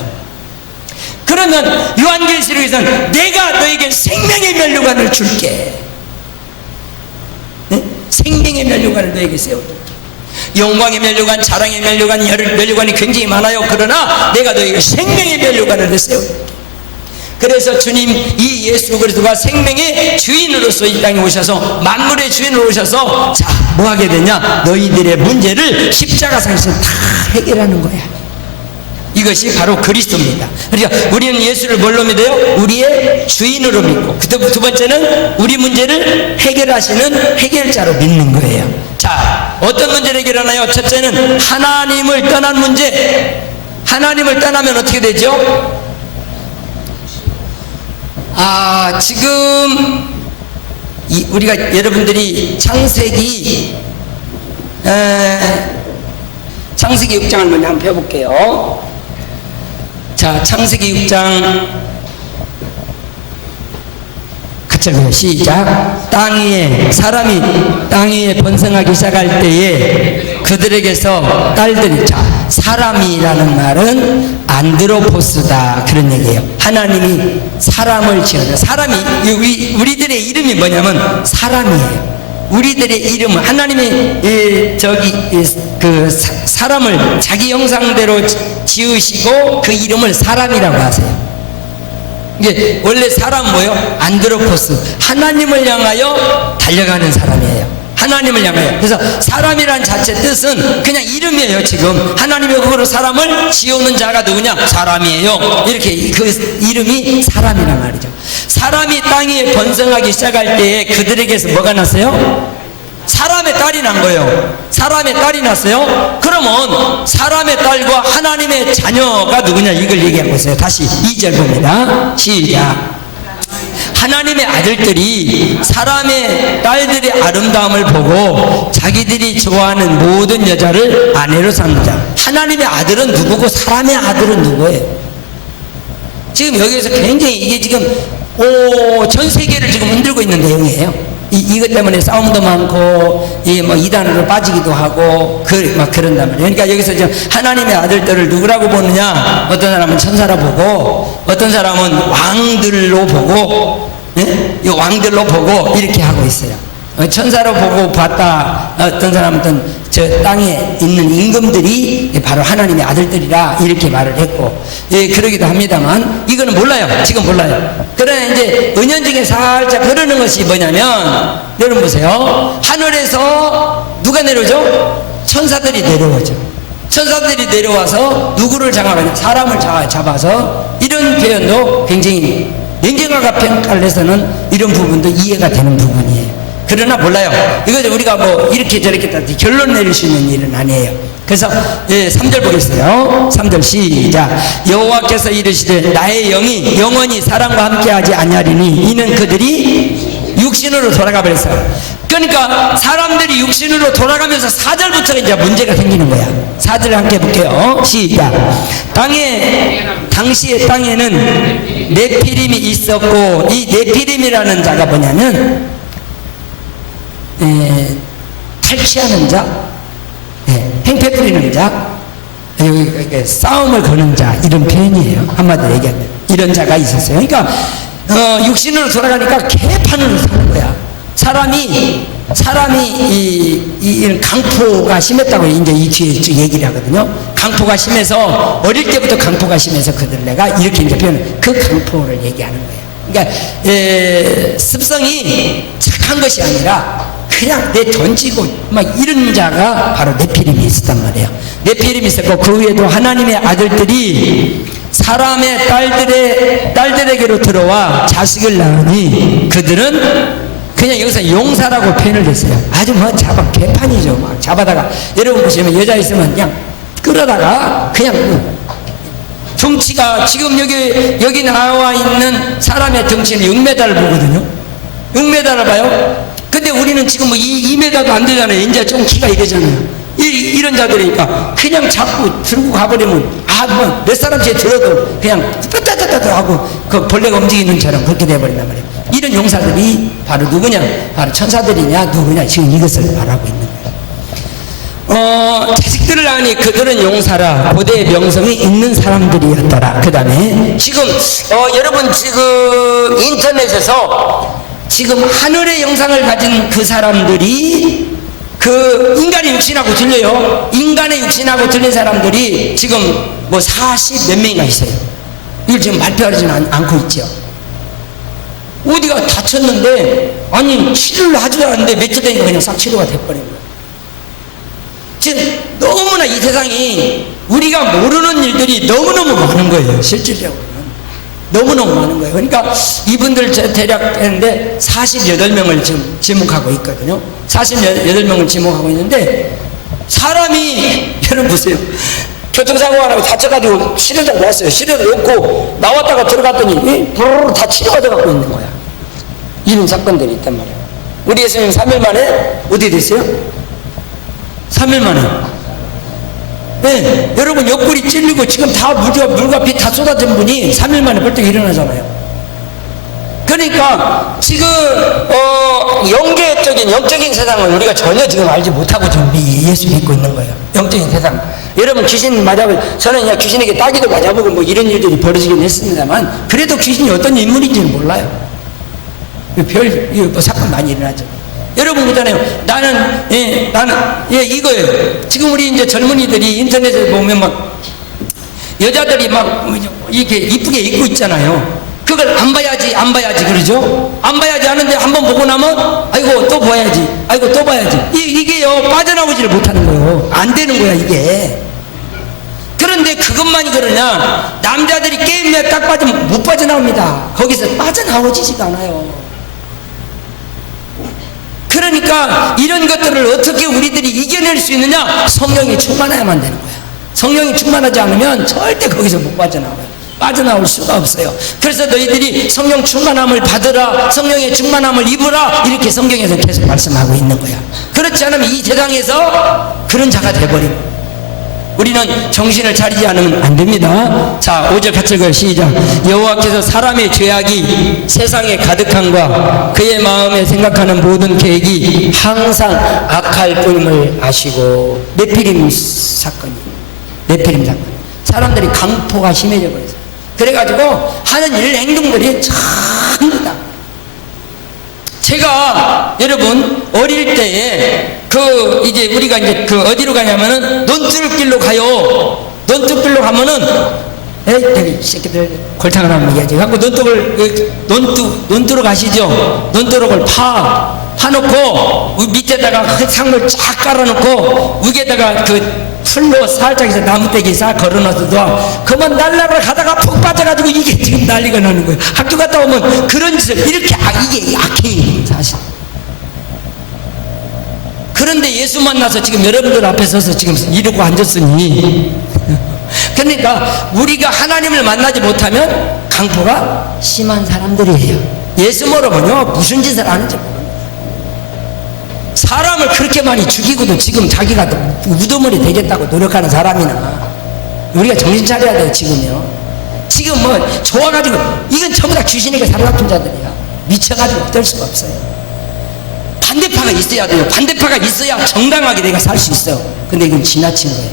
그러면 요한계시록에서는 내가 너에게 생명의 면류관을 줄게. 네? 생명의 면류관을 너에게 세워줄게. 영광의 면류관, 자랑의 면류관, 면류관이 굉장히 많아요. 그러나 내가 너에게 생명의 면류관을 세워줄게. 그래서 주님, 이 예수 그리스도가 생명의 주인으로서 이 땅에 오셔서, 만물의 주인으로 오셔서, 자, 뭐 하게 되냐? 너희들의 문제를 십자가상에서 다 해결하는 거야. 이것이 바로 그리스도입니다. 그러니까 우리는 예수를 뭘로 믿어요? 우리의 주인으로 믿고, 두 번째는 우리 문제를 해결하시는 해결자로 믿는 거예요. 자, 어떤 문제를 해결하나요? 첫째는 하나님을 떠난 문제. 하나님을 떠나면 어떻게 되죠? 지금 우리가 여러분들이 창세기 6장을 먼저 한번 펴볼게요. 자, 창세기 6장 같이 읽어요. 시작. 사람이 땅 위에 번성하기 시작할 때에 그들에게서 딸들이, 자, 사람이라는 말은 안드로포스다, 그런 얘기예요. 하나님이 사람을 지어서, 사람이 우리들의 이름이 뭐냐면 사람이에요. 우리들의 이름은 하나님이 사람을 자기 형상대로 지으시고 그 이름을 사람이라고 하세요. 이게 원래 사람 뭐예요? 안드로포스, 하나님을 향하여 달려가는 사람이에요. 하나님을 향하여. 그래서 사람이란 자체 뜻은 그냥 이름이에요. 지금 하나님의 그거로 사람을 지어오는 자가 누구냐? 사람이에요. 이렇게 그 이름이 사람이란 말이죠. 사람이 땅 위에 번성하기 시작할 때에 그들에게서 뭐가 났어요? 사람의 딸이 난 거예요. 사람의 딸이 났어요. 그러면 사람의 딸과 하나님의 자녀가 누구냐, 이걸 얘기하고 있어요. 다시 2절 봅니다. 시작. 하나님의 아들들이 사람의 딸들의 아름다움을 보고 자기들이 좋아하는 모든 여자를 아내로 삼는 자. 하나님의 아들은 누구고 사람의 아들은 누구예요? 지금 여기에서 굉장히 이게 지금 전 세계를 지금 흔들고 있는 내용이에요. 이것 때문에 싸움도 많고, 이단으로 빠지기도 하고, 막 그런단 말이에요. 그러니까 여기서 지금 하나님의 아들들을 누구라고 보느냐? 어떤 사람은 천사라 보고, 어떤 사람은 왕들로 보고, 이 왕들로 보고, 이렇게 하고 있어요. 천사로 보고 봤다. 어떤 사람은 저 땅에 있는 임금들이 바로 하나님의 아들들이라 이렇게 말을 했고, 그러기도 합니다만 이거는 몰라요. 지금 몰라요. 그러나 이제 은연중에 살짝 흐르는 것이 뭐냐면, 여러분 보세요. 하늘에서 누가 내려오죠? 천사들이 내려오죠. 천사들이 내려와서 누구를 장악하냐? 사람을 잡아서, 이런 표현도 굉장히 냉정하게 평가를 해서는 이런 부분도 이해가 되는 부분이에요. 그러나 몰라요. 이거 우리가 뭐 이렇게 저렇게 결론 내릴 수 있는 일은 아니에요. 그래서 3절 보겠어요. 3절 시작. 여호와께서 이르시되 나의 영이 영원히 사람과 함께하지 아니하리니 이는 그들이 육신으로 돌아가 버렸어요. 그러니까 사람들이 육신으로 돌아가면서 4절부터 이제 문제가 생기는 거야. 4절 함께 볼게요. 시작. 당시의 땅에는 네피림이 있었고, 이 네피림이라는 자가 뭐냐면 탈취하는 자, 행패 부리는 자, 싸움을 거는 자, 이런 표현이에요. 한마디로 얘기하면 이런 자가 있었어요. 그러니까 육신으로 돌아가니까 개판으로 사는 거야. 사람이 사람이 이런 강포가 심했다고 이제 이 뒤에 얘기를 하거든요. 강포가 심해서 어릴 때부터 강포가 심해서 그들 내가 이렇게 이제 표현 그 강포를 얘기하는 거예요. 그러니까 습성이 착한 것이 아니라 그냥 내 던지고 막 이런 자가 바로 네피림이 있었단 말이에요. 네피림이 있었고 그 외에도 하나님의 아들들이 사람의 딸들에게로 들어와 자식을 낳으니 그들은 그냥 여기서 용사라고 표현을 했어요. 아주 뭐 개판이죠. 막 잡아다가 여러분 보시면 여자 있으면 그냥 끌어다가 그냥 덩치가 지금 여기 나와 있는 사람의 덩치는 6m를 보거든요. 6m를 봐요. 근데 우리는 지금 뭐 2m도 안 되잖아요. 이제 좀 키가 이러잖아요. 이런 자들이니까 그냥 자꾸 들고 가버리면 뭐 몇 사람씩 들어도 그냥 따따따따 하고 그 벌레가 움직이는 처럼 그렇게 돼버린단 말이에요. 이런 용사들이 바로 누구냐? 바로 천사들이냐 누구냐? 지금 이것을 말하고 있는 거예요. 자식들을 낳으니 그들은 용사라 고대의 명성이 있는 사람들이었더라. 그 다음에 지금 여러분 지금 인터넷에서 지금 하늘의 영상을 가진 그 사람들이 그 인간의 육신하고 들려요. 인간의 육신하고 들린 사람들이 지금 뭐 40 몇 명이나 있어요. 이걸 지금 발표하지는 않고 있죠. 어디가 다쳤는데 아니 치료를 하지도 않았는데 며칠 되니까 그냥 싹 치료가 돼버린 거예요. 지금 너무나 이 세상이 우리가 모르는 일들이 너무너무 많은 거예요. 실질적으로는 너무너무 많은 거예요. 그러니까 이분들 대략 했는데 48명을 지금 지목하고 있거든요. 48명을 지목하고 있는데 사람이 여러분 보세요. 교통사고가 나고 다쳐가지고 치료장 왔어요. 치료도 놓고 나왔다가 들어갔더니 부르르 다 치료가 돼갖고 있는 거야. 이런 사건들이 있단 말이에요. 우리 예수님 3일 만에 어디 됐어요? 3일 만에. 네, 여러분 옆구리 찔리고 지금 다 물과 피 다 쏟아진 분이 3일 만에 벌떡 일어나잖아요. 그러니까 지금 영적인 세상은 우리가 전혀 지금 알지 못하고 지금 예수 믿고 있는 거예요. 영적인 세상. 여러분 귀신 맞아보고 저는 그냥 귀신에게 따기도 맞아보고 뭐 이런 일들이 벌어지긴 했습니다만 그래도 귀신이 어떤 인물인지는 몰라요. 뭐 사건 많이 일어나죠. 여러분 그러잖아요. 나는 이거예요. 지금 우리 이제 젊은이들이 인터넷에 보면 막 여자들이 막 이렇게 이쁘게 입고 있잖아요. 그걸 안 봐야지 그러죠. 안 봐야지 하는데 한번 보고 나면 아이고 또 봐야지, 아이고 또 봐야지. 이게요 빠져나오지를 못하는 거예요. 안 되는 거야 이게. 그런데 그것만이 그러냐? 남자들이 게임에 딱 빠지면 못 빠져나옵니다. 거기서 빠져나오지가 않아요. 그러니까 이런 것들을 어떻게 우리들이 이겨낼 수 있느냐? 성령이 충만해야만 되는 거야. 성령이 충만하지 않으면 절대 거기서 못 빠져나와요. 빠져나올 수가 없어요. 그래서 너희들이 성령 충만함을 받으라, 성령의 충만함을 입으라, 이렇게 성경에서 계속 말씀하고 있는 거야. 그렇지 않으면 이 세상에서 그런 자가 돼버리고 우리는 정신을 차리지 않으면 안 됩니다. 자, 5절 같이 읽어요. 시작. 여호와께서 사람의 죄악이 세상에 가득함과 그의 마음에 생각하는 모든 계획이 항상 악할 뿐임을 아시고. 네피림 사건. 사람들이 강포가 심해져 버렸어요. 그래가지고 하는 일 행동들이 전부 다. 제가 여러분 어릴 때에 이제 우리가 이제 어디로 가냐면은 논두길로 가요. 논두길로 가면은 에이 새끼들 골탕을 한번 얘기하지. 갖고 논두로 가시죠. 논두록을 파놓고 밑에다가 흙탕물 쫙 깔아놓고 위에다가 풀로 살짝 해서 나무떼기 싹 걸어놔도 그만 날라라 가다가 푹 빠져가지고 이게 지금 난리가 나는 거예요. 학교 갔다 오면 그런 짓을 이렇게 이게 악행이에요 사실. 그런데 예수 만나서 지금 여러분들 앞에 서서 지금 이러고 앉았으니 그러니까 우리가 하나님을 만나지 못하면 강포가 심한 사람들이에요. 예수 모르면요 무슨 짓을 하는지 모릅니다. 사람을 그렇게 많이 죽이고도 지금 자기가 우두머리 되겠다고 노력하는 사람이나 우리가 정신 차려야 돼요. 지금 뭐 좋아가지고 이건 전부 다 귀신에게 사로잡힌 자들이야. 미쳐가지고 어쩔 수가 없어요. 반대파가 있어야 돼요. 반대파가 있어야 정당하게 내가 살 수 있어요. 근데 이건 지나친 거예요.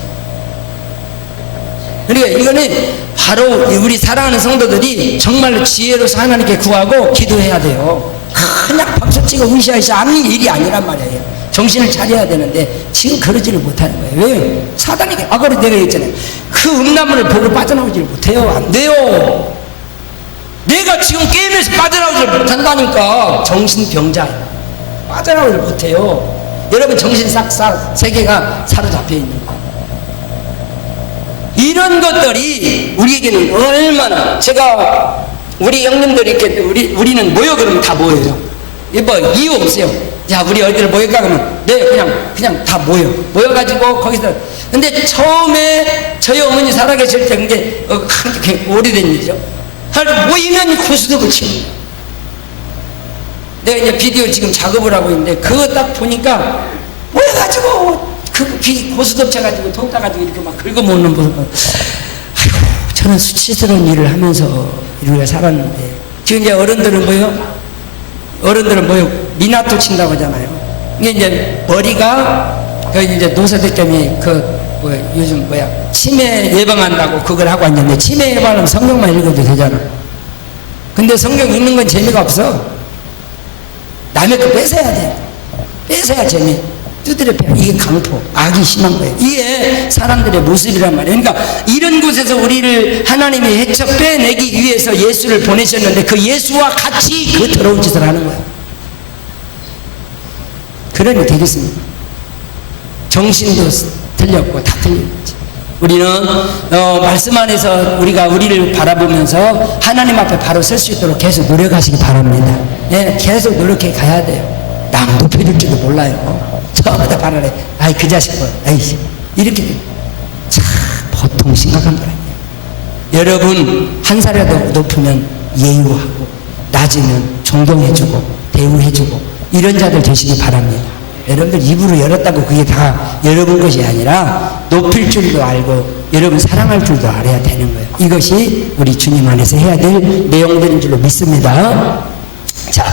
그러니까 이거는 바로 우리 사랑하는 성도들이 정말로 지혜로서 하나님께 구하고 기도해야 돼요. 그냥 밥솥 찍어 으쌰으쌰 하는 일이 아니란 말이에요. 정신을 차려야 되는데 지금 그러지를 못하는 거예요. 왜요? 사단이 아까도 내가 얘기했잖아요. 그 음란물을 보고 빠져나오지를 못해요. 안 돼요. 내가 지금 게임에서 빠져나오지를 못한다니까. 정신병자예요. 빠져나오지를 못해요. 여러분 정신 싹 세계가 사로잡혀 있는 거예요. 이런 것들이 우리에게는 얼마나, 제가 우리 형님들이 이렇게 우리는 모여 그러면 다 모여요. 뭐 이유 없어요. 자, 우리 어디를 모일까 그러면 네, 그냥 다 모여가지고 거기서. 근데 처음에 저희 어머니 살아계실 때 그게 오래된 일이죠. 모이면 고스톱을 치는. 내가 이제 비디오 지금 작업을 하고 있는데 그거 딱 보니까 모여가지고 그 고스톱 쳐가지고 돈 따가지고 이렇게 막 긁어먹는 모습. 아이고, 저는 수치스러운 일을 하면서 이렇게 살았는데 지금 이제 어른들은 뭐요? 미나토 친다고 하잖아요. 이게 이제 머리가 그 이제 노사대점이 요즘 치매 예방한다고 그걸 하고 왔는데, 치매 예방하면 성경만 읽어도 되잖아. 근데 성경 읽는 건 재미가 없어. 남의 거 뺏어야 돼. 뺏어야 재미. 두드려 패. 이게 강포, 악이 심한 거예요. 이게 사람들의 모습이란 말이에요. 그러니까 이런 곳에서 우리를 하나님이 헤쳐 빼내기 위해서 예수를 보내셨는데 그 예수와 같이 그 더러운 짓을 하는 거예요. 그러니 되겠습니까? 정신도 틀렸고 다 틀린 거지. 우리는 말씀 안에서 우리를 바라보면서 하나님 앞에 바로 설 수 있도록 계속 노력하시기 바랍니다. 네, 계속 노력해 가야 돼요. 남 높여줄지도 몰라요. 처음부터 바라래. 아이 그 자식 뭐, 아이씨 이렇게 참 보통 심각한 거 아니에요. 여러분 한 살이라도 높으면 예우하고 낮으면 존경해주고 대우해주고 이런 자들 되시기 바랍니다. 여러분들 입으로 열었다고 그게 다 여러분 것이 아니라 높일 줄도 알고 여러분 사랑할 줄도 알아야 되는 거예요. 이것이 우리 주님 안에서 해야 될 내용들인 줄로 믿습니다. 자,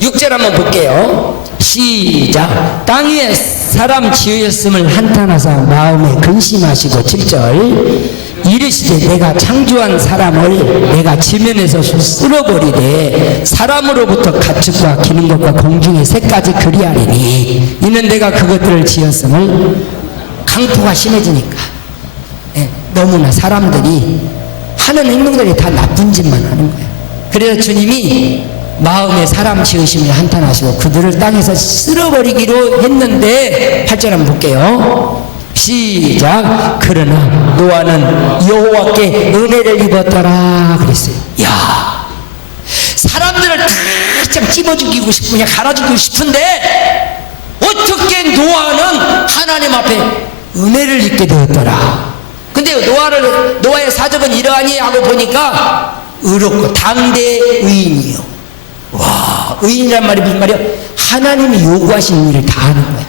6절 한번 볼게요. 시작. 땅 위에 사람 지으셨음을 한탄하사 마음에 근심하시고 7절. 이르시되 내가 창조한 사람을 내가 지면에서 쓸어버리되 사람으로부터 가축과 기는 것과 공중의 새까지 그리하리니 이는 내가 그것들을 지었음을. 강포가 심해지니까 너무나 사람들이 하는 행동들이 다 나쁜 짓만 하는 거예요. 그래서 주님이 마음에 사람 지으심을 한탄하시고 그들을 땅에서 쓸어버리기로 했는데 8절 한번 볼게요. 시작. 그러나 노아는 여호와께 은혜를 입었더라 그랬어요. 야, 사람들을 다 그냥 찝어 죽이고 싶고 그냥 갈아 죽이고 싶은데 어떻게 노아는 하나님 앞에 은혜를 입게 되었더라. 근데 노아의 사적은 이러하니 하고 보니까 의롭고 당대 의인이요. 와, 의인이란 말이 무슨 말이야? 하나님이 요구하시는 일을 다 하는 거야.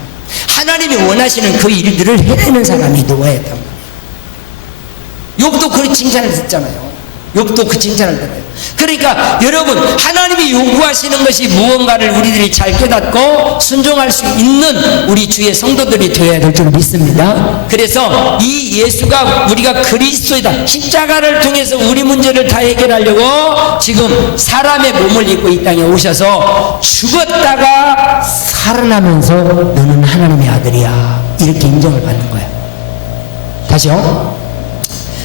하나님이 원하시는 그 일들을 해내는 사람이 노아였단 말이에요. 욥도 그 칭찬을 듣잖아요. 욥도 그 칭찬을 들어요. 그러니까 여러분 하나님이 요구하시는 것이 무언가를 우리들이 잘 깨닫고 순종할 수 있는 우리 주의 성도들이 되어야 될 줄 믿습니다. 그래서 이 예수가 우리가 그리스도이다, 십자가를 통해서 우리 문제를 다 해결하려고 지금 사람의 몸을 입고 이 땅에 오셔서 죽었다가 살아나면서 너는 하나님의 아들이야 이렇게 인정을 받는 거야. 다시요.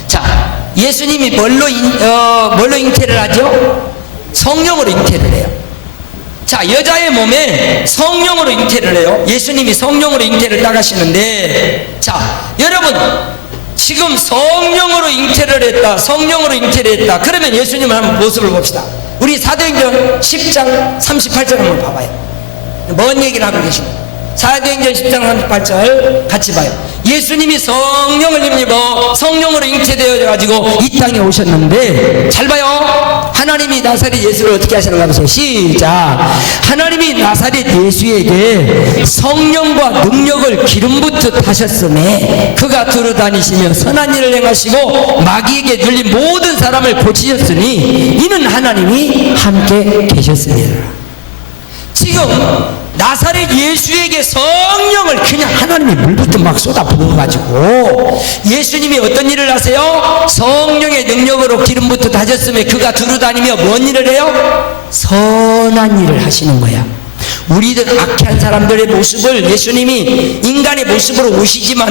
자, 예수님이 뭘로 잉태를 하죠? 성령으로 잉태를 해요. 자, 여자의 몸에 성령으로 잉태를 해요. 예수님이 성령으로 잉태를 따가시는데, 자, 여러분 지금 성령으로 잉태를 했다, 성령으로 잉태를 했다. 그러면 예수님을 한번 모습을 봅시다. 우리 사도행전 10장 38절 한번 봐봐요. 뭔 얘기를 하고 계십니까? 사도행전 10장 38절 같이 봐요. 예수님이 성령을 힘입어 성령으로 잉태되어 가지고 이 땅에 오셨는데, 잘 봐요. 하나님이 나사렛 예수를 어떻게 하시는가 보세요. 시작. 하나님이 나사렛 예수에게 성령과 능력을 기름 붓듯 하셨음에 그가 두루 다니시며 선한 일을 행하시고 마귀에게 눌린 모든 사람을 고치셨으니 이는 하나님이 함께 계셨습니다. 지금 나사렛 예수에게 성령을 그냥 하나님이 물부터 막 쏟아 부어가지고 예수님이 어떤 일을 하세요? 성령의 능력으로 기름부터 다졌음에 그가 두루 다니며 뭔 일을 해요? 선한 일을 하시는 거야. 우리들 악한 사람들의 모습을 예수님이 인간의 모습으로 오시지만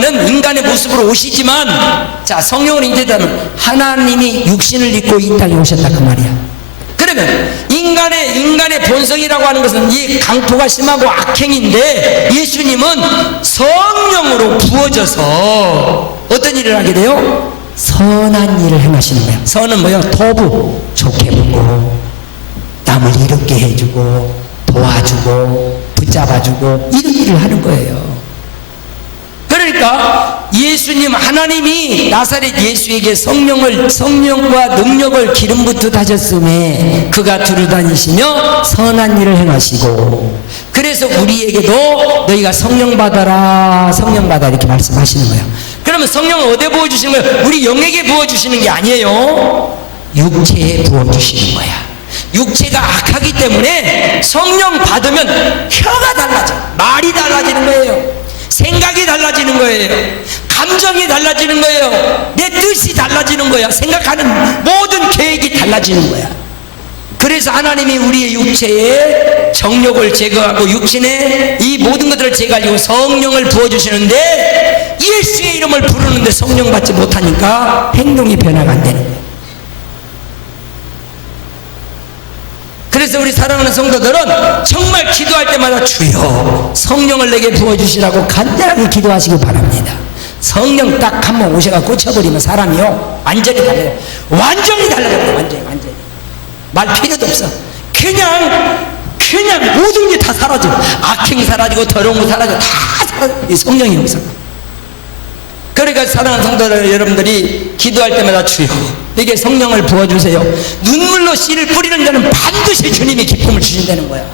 자, 성령을 인정하면 하나님이 육신을 입고 이 땅에 오셨다 그 말이야. 그러면 인간의 본성이라고 하는 것은 이 강토가 심하고 악행인데, 예수님은 성령으로 부어져서 어떤 일을 하게 돼요? 선한 일을 행하시는 거야. 선은 뭐야? 도부, 좋게 보고 남을 이롭게 해주고 도와주고 붙잡아주고 이런 일을 하는 거예요. 그러니까 예수님, 하나님이 나사렛 예수에게 성령과 능력을 기름 부터 다셨음에 그가 두루다니시며 선한 일을 행하시고, 그래서 우리에게도 너희가 성령 받아라 이렇게 말씀하시는 거예요. 그러면 성령을 어디에 부어주시는 거예요? 우리 영에게 부어주시는 게 아니에요. 육체에 부어주시는 거야. 육체가 악하기 때문에 성령 받으면 혀가 달라져, 말이 달라지는 거예요. 생각이 달라지는 거예요. 감정이 달라지는 거예요. 내 뜻이 달라지는 거야. 생각하는 모든 계획이 달라지는 거야. 그래서 하나님이 우리의 육체에 정욕을 제거하고 육신에 이 모든 것들을 제거하고 성령을 부어주시는데, 예수의 이름을 부르는데 성령 받지 못하니까 행동이 변화가 안 되는 거예요. 그래서 우리 사랑하는 성도들은 정말 기도할 때마다 주여 성령을 내게 부어주시라고 간절하게 기도하시기 바랍니다. 성령 딱 한번 오셔가 꽂혀버리면 사람이요 완전히 달라요. 완전히 달라져요. 완전히 말 필요도 없어. 그냥 모든 게 다 사라져. 악행이 사라지고 더러운 거 사라져. 다 사라져. 이 성령의 영상. 그러니까 사랑하는 성도들 여러분들이 기도할 때마다 주여 내게 성령을 부어주세요. 눈물로 씨를 뿌리는 자는 반드시 주님이 기쁨을 주신다는 거야.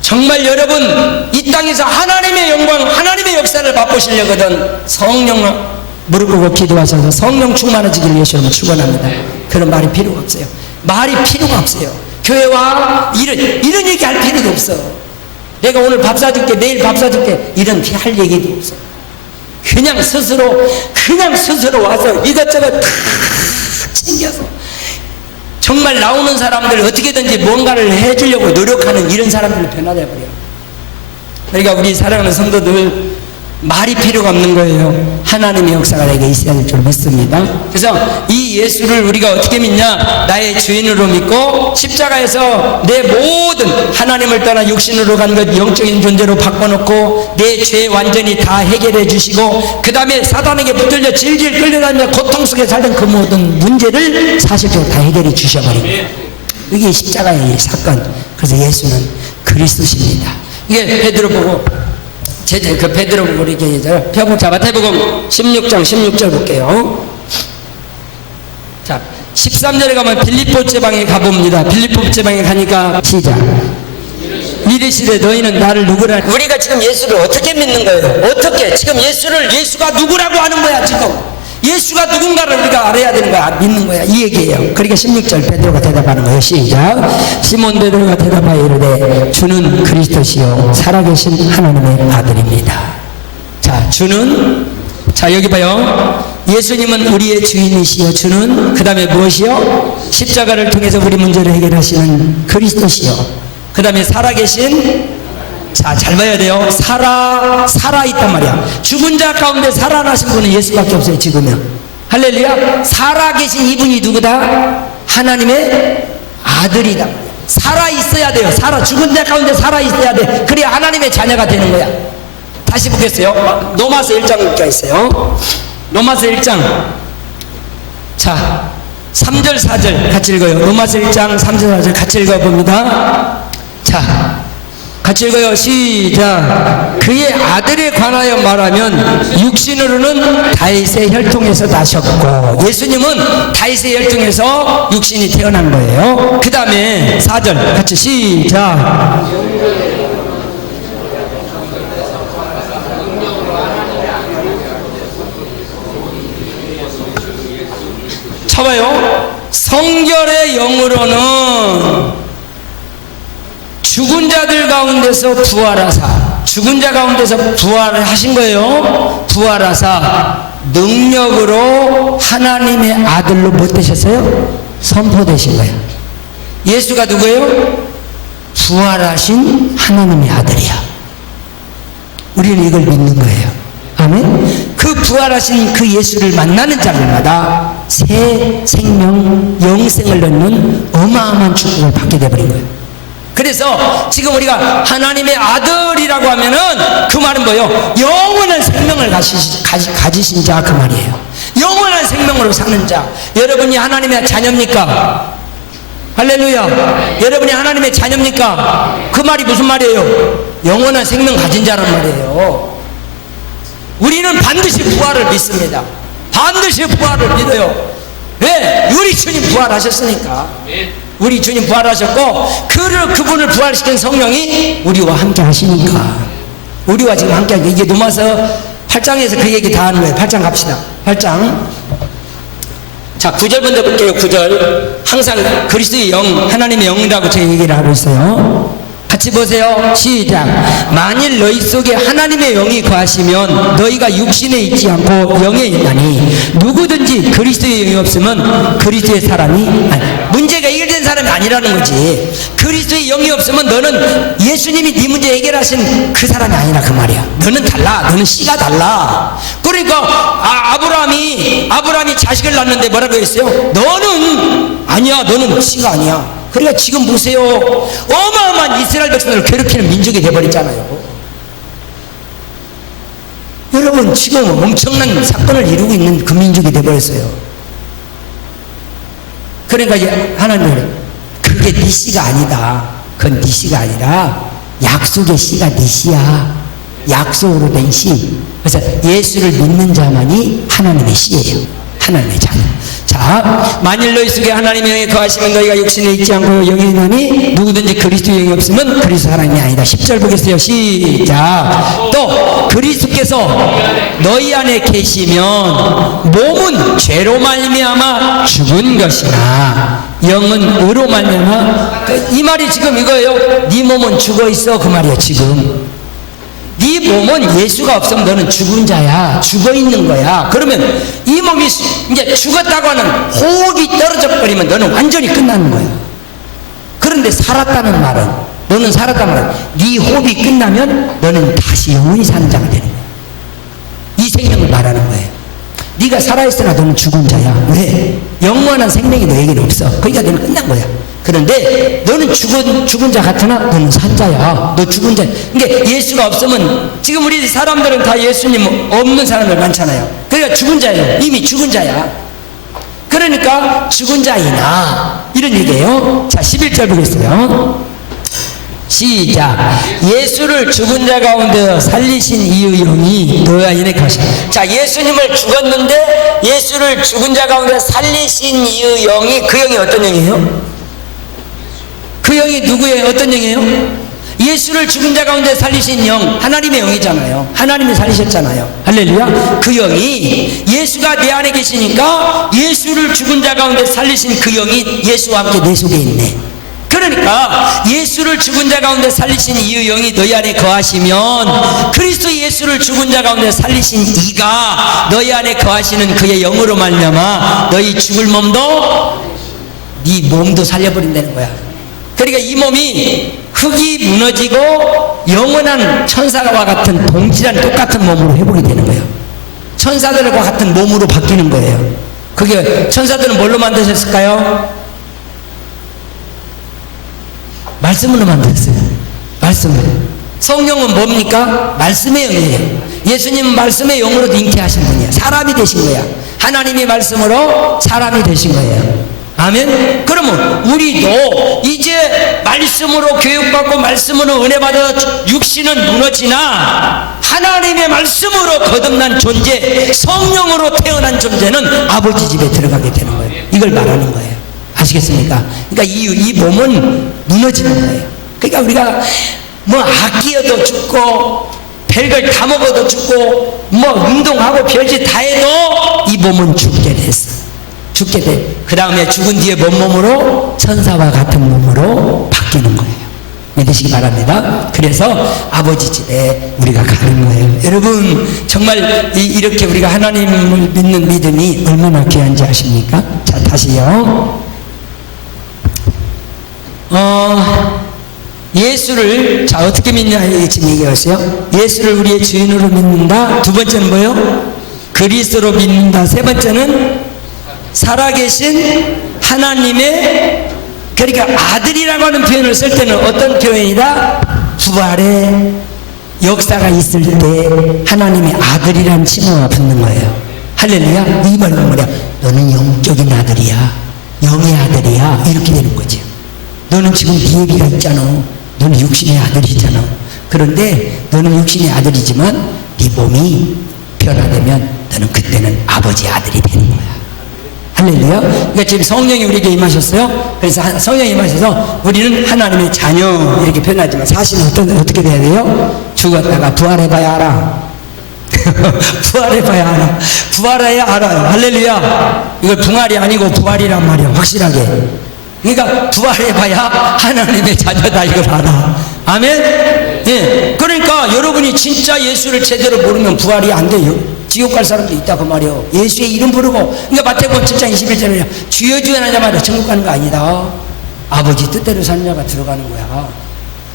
정말 여러분 이 땅에서 하나님의 영광, 하나님의 역사를 맛보시려거든 성령 무릎 꿇고 기도하셔서 성령 충만해지기를 예수님은 축원합니다. 그런 말이 필요가 없어요. 말이 필요가 없어요. 교회와 이런 얘기 할 필요도 없어. 내가 오늘 밥 사줄게, 내일 밥 사줄게, 이런 할 얘기도 없어. 그냥 스스로 와서 이것저것 다 챙겨서 정말 나오는 사람들 어떻게든지 뭔가를 해주려고 노력하는 이런 사람들을 변화돼 버려요. 그러니까 우리 사랑하는 성도들 말이 필요가 없는 거예요. 하나님의 역사가 내게 있어야 될 줄 믿습니다. 그래서 이 예수를 우리가 어떻게 믿냐? 나의 주인으로 믿고 십자가에서 내 모든 하나님을 떠나 육신으로 간 것 영적인 존재로 바꿔놓고 내 죄 완전히 다 해결해 주시고, 그 다음에 사단에게 붙들려 질질 끌려다니며 고통 속에 살던 그 모든 문제를 사실적으로 다 해결해 주셔버립니다. 이게 십자가의 사건. 그래서 예수는 그리스도십니다. 이게 베드로 보고 그 베드로 보고 이렇게 얘기해요. 자, 마태복음 16장 16절 볼게요. 자, 13절에 가면 빌립보 제방에 가봅니다. 빌립보 제방에 가니까 시작. 이르시되 너희는 나를 누구라? 우리가 지금 예수를 어떻게 믿는 거예요? 어떻게? 지금 예수가 누구라고 하는 거야 지금. 예수가 누군가를 우리가 알아야 되는 거야. 믿는 거야. 이 얘기예요. 그러니까 16절 베드로가 대답하는 거예요. 시작. 시몬 베드로가 대답하여 이르되 주는 그리스도시요 살아계신 하나님의 아들입니다. 자, 자 여기 봐요. 예수님은 우리의 주인이시요 주는 그 다음에 무엇이요? 십자가를 통해서 우리 문제를 해결하시는 그리스도시요 그 다음에 살아계신, 자, 잘 봐야 돼요. 살아있단 말이야. 죽은 자 가운데 살아나신 분은 예수밖에 없어요, 지금은. 할렐루야. 살아계신 이분이 누구다? 하나님의 아들이다. 살아있어야 돼요. 죽은 자 가운데 살아있어야 돼. 그래야 하나님의 자녀가 되는 거야. 다시 보겠어요. 로마서 1장가 있어요. 로마서 1장. 자, 3절, 4절 같이 읽어요. 로마서 1장 3절, 4절 같이 읽어봅니다. 자, 같이 읽어요. 시작. 그의 아들에 관하여 말하면 육신으로는 다윗의 혈통에서 나셨고, 예수님은 다윗의 혈통에서 육신이 태어난 거예요. 그 다음에 4절 같이 시작. 쳐봐요. 성결의 영으로는 죽은 자들 가운데서 부활하사, 죽은 자 가운데서 부활을 하신 거예요. 부활하사 능력으로 하나님의 아들로 못 되셨어요? 선포되신 거예요. 예수가 누구예요? 부활하신 하나님의 아들이야. 우리는 이걸 믿는 거예요. 아멘. 그 부활하신 그 예수를 만나는 자들마다 새 생명, 영생을 얻는 어마어마한 축복을 받게 되어버린 거예요. 그래서 지금 우리가 하나님의 아들이라고 하면은 그 말은 뭐예요? 영원한 생명을 가지신 자 그 말이에요. 영원한 생명으로 사는 자. 여러분이 하나님의 자녀입니까? 할렐루야. 여러분이 하나님의 자녀입니까? 그 말이 무슨 말이에요? 영원한 생명 가진 자란 말이에요. 우리는 반드시 부활을 믿습니다. 반드시 부활을 믿어요. 왜? 우리 주님 부활하셨으니까. 우리 주님 부활하셨고 그분을 부활시킨 성령이 우리와 함께 하시니까. 우리와 지금 함께 하니까. 이게 로마서 8장에서 그 얘기 다 하는 거예요. 8장 갑시다. 8장. 자, 9절 먼저 볼게요. 9절. 항상 그리스도의 영, 하나님의 영이라고 제가 얘기를 하고 있어요. 같이 보세요. 시작. 만일 너희 속에 하나님의 영이 거하시면 너희가 육신에 있지 않고 영에 있나니 누구든지 그리스도의 영이 없으면 그리스도의 사람이 아니, 문제가 해결된 사람이 아니라는 거지. 그리스도의 영이 없으면 너는 예수님이 네 문제 해결하신 그 사람이 아니라 그 말이야. 너는 달라. 너는 씨가 달라. 그러니까 아브라함이 자식을 낳는데 뭐라고 했어요? 너는 아니야. 너는 씨가 아니야. 그러니까 지금 보세요. 어마어마한 이스라엘 백성들을 괴롭히는 민족이 되어버렸잖아요. 여러분 지금 엄청난 사건을 이루고 있는 그 민족이 되어버렸어요. 그러니까 이제 하나님은 그게 네 씨가 아니다. 그건 네 씨가 아니라 약속의 씨가 네 씨야. 약속으로 된 씨. 그래서 예수를 믿는 자만이 하나님의 씨예요. 하나님의 자녀. 자, 만일 너희 속에 하나님의 영이 거하시면 너희가 육신에 있지 않고 영에 있나니 누구든지 그리스도의 영이 없으면 그리스도 사람이 아니다. 10절 보겠어요. 시작. 또 그리스도께서 너희 안에 계시면 몸은 죄로 말미암아 죽은 것이나 영은 의로 말미암아. 이 말이 지금 이거예요. 네 몸은 죽어 있어 그 말이에요. 지금 네 몸은 예수가 없으면 너는 죽은 자야. 죽어 있는 거야. 그러면 이 몸이 이제 죽었다고 하는 호흡이 떨어져 버리면 너는 완전히 끝나는 거야. 그런데 살았다는 말은, 너는 살았다는 말은 네 호흡이 끝나면 너는 다시 영원히 사는 자가 되는 거야. 이 생명을 말하는 거예요. 네가 살아있으나 너는 죽은 자야. 왜? 영원한 생명이 너에게는 없어. 그러니까 너는 끝난 거야. 그런데 너는 죽은 자 같으나 너는 산 자야. 너 죽은 자. 그러니까 예수가 없으면, 지금 우리 사람들은 다 예수님 없는 사람들 많잖아요. 그러니까 죽은 자예요. 이미 죽은 자야. 그러니까 죽은 자이나 이런 얘기예요. 자, 11절 보겠어요. 시작. 예수를 죽은 자 가운데 살리신 이의 영이 너희 안에 거하시니. 자, 예수님을 죽었는데 예수를 죽은 자 가운데 살리신 이의 영이, 그 영이 어떤 영이에요? 그 영이 누구예요? 어떤 영이에요? 예수를 죽은 자 가운데 살리신 영, 하나님의 영이잖아요. 하나님이 살리셨잖아요. 할렐루야. 그 영이, 예수가 내 안에 계시니까 예수를 죽은 자 가운데 살리신 그 영이 예수와 함께 내 속에 있네. 그러니까 예수를 죽은 자 가운데 살리신 이 영이 너희 안에 거하시면 그리스도 예수를 죽은 자 가운데 살리신 이가 너희 안에 거하시는 그의 영으로 말미암아 너희 죽을 몸도 네 몸도 살려버린다는 거야. 그러니까 이 몸이 흙이 무너지고 영원한 천사와 같은 동질한 똑같은 몸으로 회복이 되는 거예요. 천사들과 같은 몸으로 바뀌는 거예요. 그게 천사들은 뭘로 만드셨을까요? 말씀으로 만들었어요. 말씀으로. 성령은 뭡니까? 말씀의 영이에요. 예수님은 말씀의 영으로 잉태하신 분이야. 사람이 되신 거야. 하나님의 말씀으로 사람이 되신 거예요. 아멘. 그러면 우리도 이제 말씀으로 교육받고 말씀으로 은혜받아 육신은 무너지나 하나님의 말씀으로 거듭난 존재, 성령으로 태어난 존재는 아버지 집에 들어가게 되는 거예요. 이걸 말하는 거예요. 아시겠습니까? 그러니까 이 몸은 무너지는 거예요. 그러니까 우리가 뭐 아끼어도 죽고 별걸 다 먹어도 죽고 뭐 운동하고 별짓 다 해도 이 몸은 죽게 됐어. 죽게 돼. 그 다음에 죽은 뒤에 뭔 몸으로? 천사와 같은 몸으로 바뀌는 거예요. 믿으시기 바랍니다. 그래서 아버지 집에 우리가 가는 거예요. 여러분 정말 이렇게 우리가 하나님을 믿는 믿음이 얼마나 귀한지 아십니까? 자, 다시요. 예수를 자 어떻게 믿냐 지금 얘기했어요. 예수를 우리의 주인으로 믿는다. 두 번째는 뭐요? 그리스도로 믿는다. 세 번째는 살아계신 하나님의, 그러니까 아들이라고 하는 표현을 쓸 때는 어떤 표현이다? 부활의 역사가 있을 때 하나님의 아들이라는 칭호가 붙는 거예요. 할렐루야. 이 말은 뭐냐? 너는 영적인 아들이야, 영의 아들이야, 이렇게 되는 거죠. 너는 지금 네 얘기가 있잖아. 너는 육신의 아들이잖아. 그런데 너는 육신의 아들이지만 네 몸이 변화되면 너는 그때는 아버지 아들이 되는 거야. 할렐루야. 그러니까 지금 성령이 우리에게 임하셨어요. 그래서 성령이 임하셔서 우리는 하나님의 자녀 이렇게 표현하지만 사실은 어떻게 돼야 돼요? 죽었다가 부활해봐야 알아. 부활해봐야 알아. 부활해야 알아요. 할렐루야. 이걸 붕알이 아니고 부활이란 말이야. 확실하게. 그러니까 부활해봐야 하나님의 자녀다 이걸 알아. 아멘? 예. 그러니까 여러분이 진짜 예수를 제대로 모르면 부활이 안 돼요. 지옥 갈 사람도 있다 그 말이에요. 예수의 이름 부르고. 그러니까 마태복음 7장 21절에 주여 주여 하는 자마다 천국 가는 거 아니다. 아버지 뜻대로 사는 자가 들어가는 거야.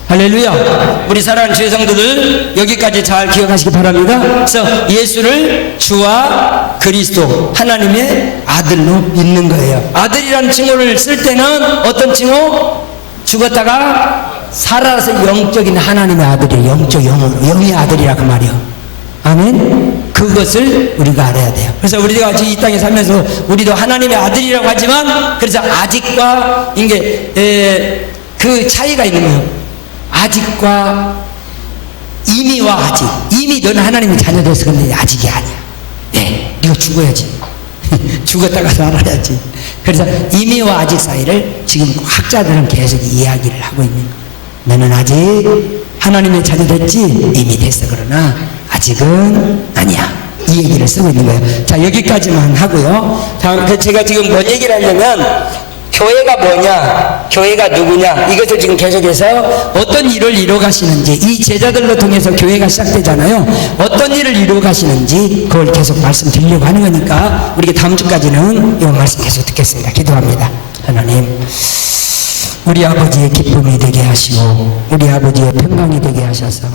할렐루야. 우리 사랑하는 주의 성도들 여기까지 잘 기억하시기 바랍니다. 그래서 예수를 주와 그리스도 하나님의 아들로 믿는 거예요. 아들이라는 칭호를 쓸 때는 어떤 칭호? 죽었다가 살아서 영적인 하나님의 아들이에요. 영적 영으로 영의 아들이라 그 말이요. 아멘. 그것을 우리가 알아야 돼요. 그래서 우리가 이 땅에 살면서 우리도 하나님의 아들이라고 하지만 그래서 아직과 이게 그 차이가 있는 거예요. 아직과 이미와 아직. 이미 너는 하나님의 자녀 돼서 그런데 아직이 아니야. 네, 네가 죽어야지. 죽었다가 살아야지. 그래서 이미와 아직 사이를 지금 학자들은 계속 이야기를 하고 있는 거야. 너는 아직 하나님의 자녀 됐지? 이미 됐어. 그러나 아직은 아니야. 이 얘기를 쓰고 있는 거예요. 자, 여기까지만 하고요. 제가 지금 뭔 얘기를 하려면 교회가 뭐냐, 교회가 누구냐, 이것을 지금 계속해서 어떤 일을 이루어 가시는지, 이 제자들로 통해서 교회가 시작되잖아요. 어떤 일을 이루어 가시는지 그걸 계속 말씀드리려고 하는 거니까 우리가 다음 주까지는 이 말씀 계속 듣겠습니다. 기도합니다. 하나님, 우리 아버지의 기쁨이 되게 하시고 우리 아버지의 평강이 되게 하셔서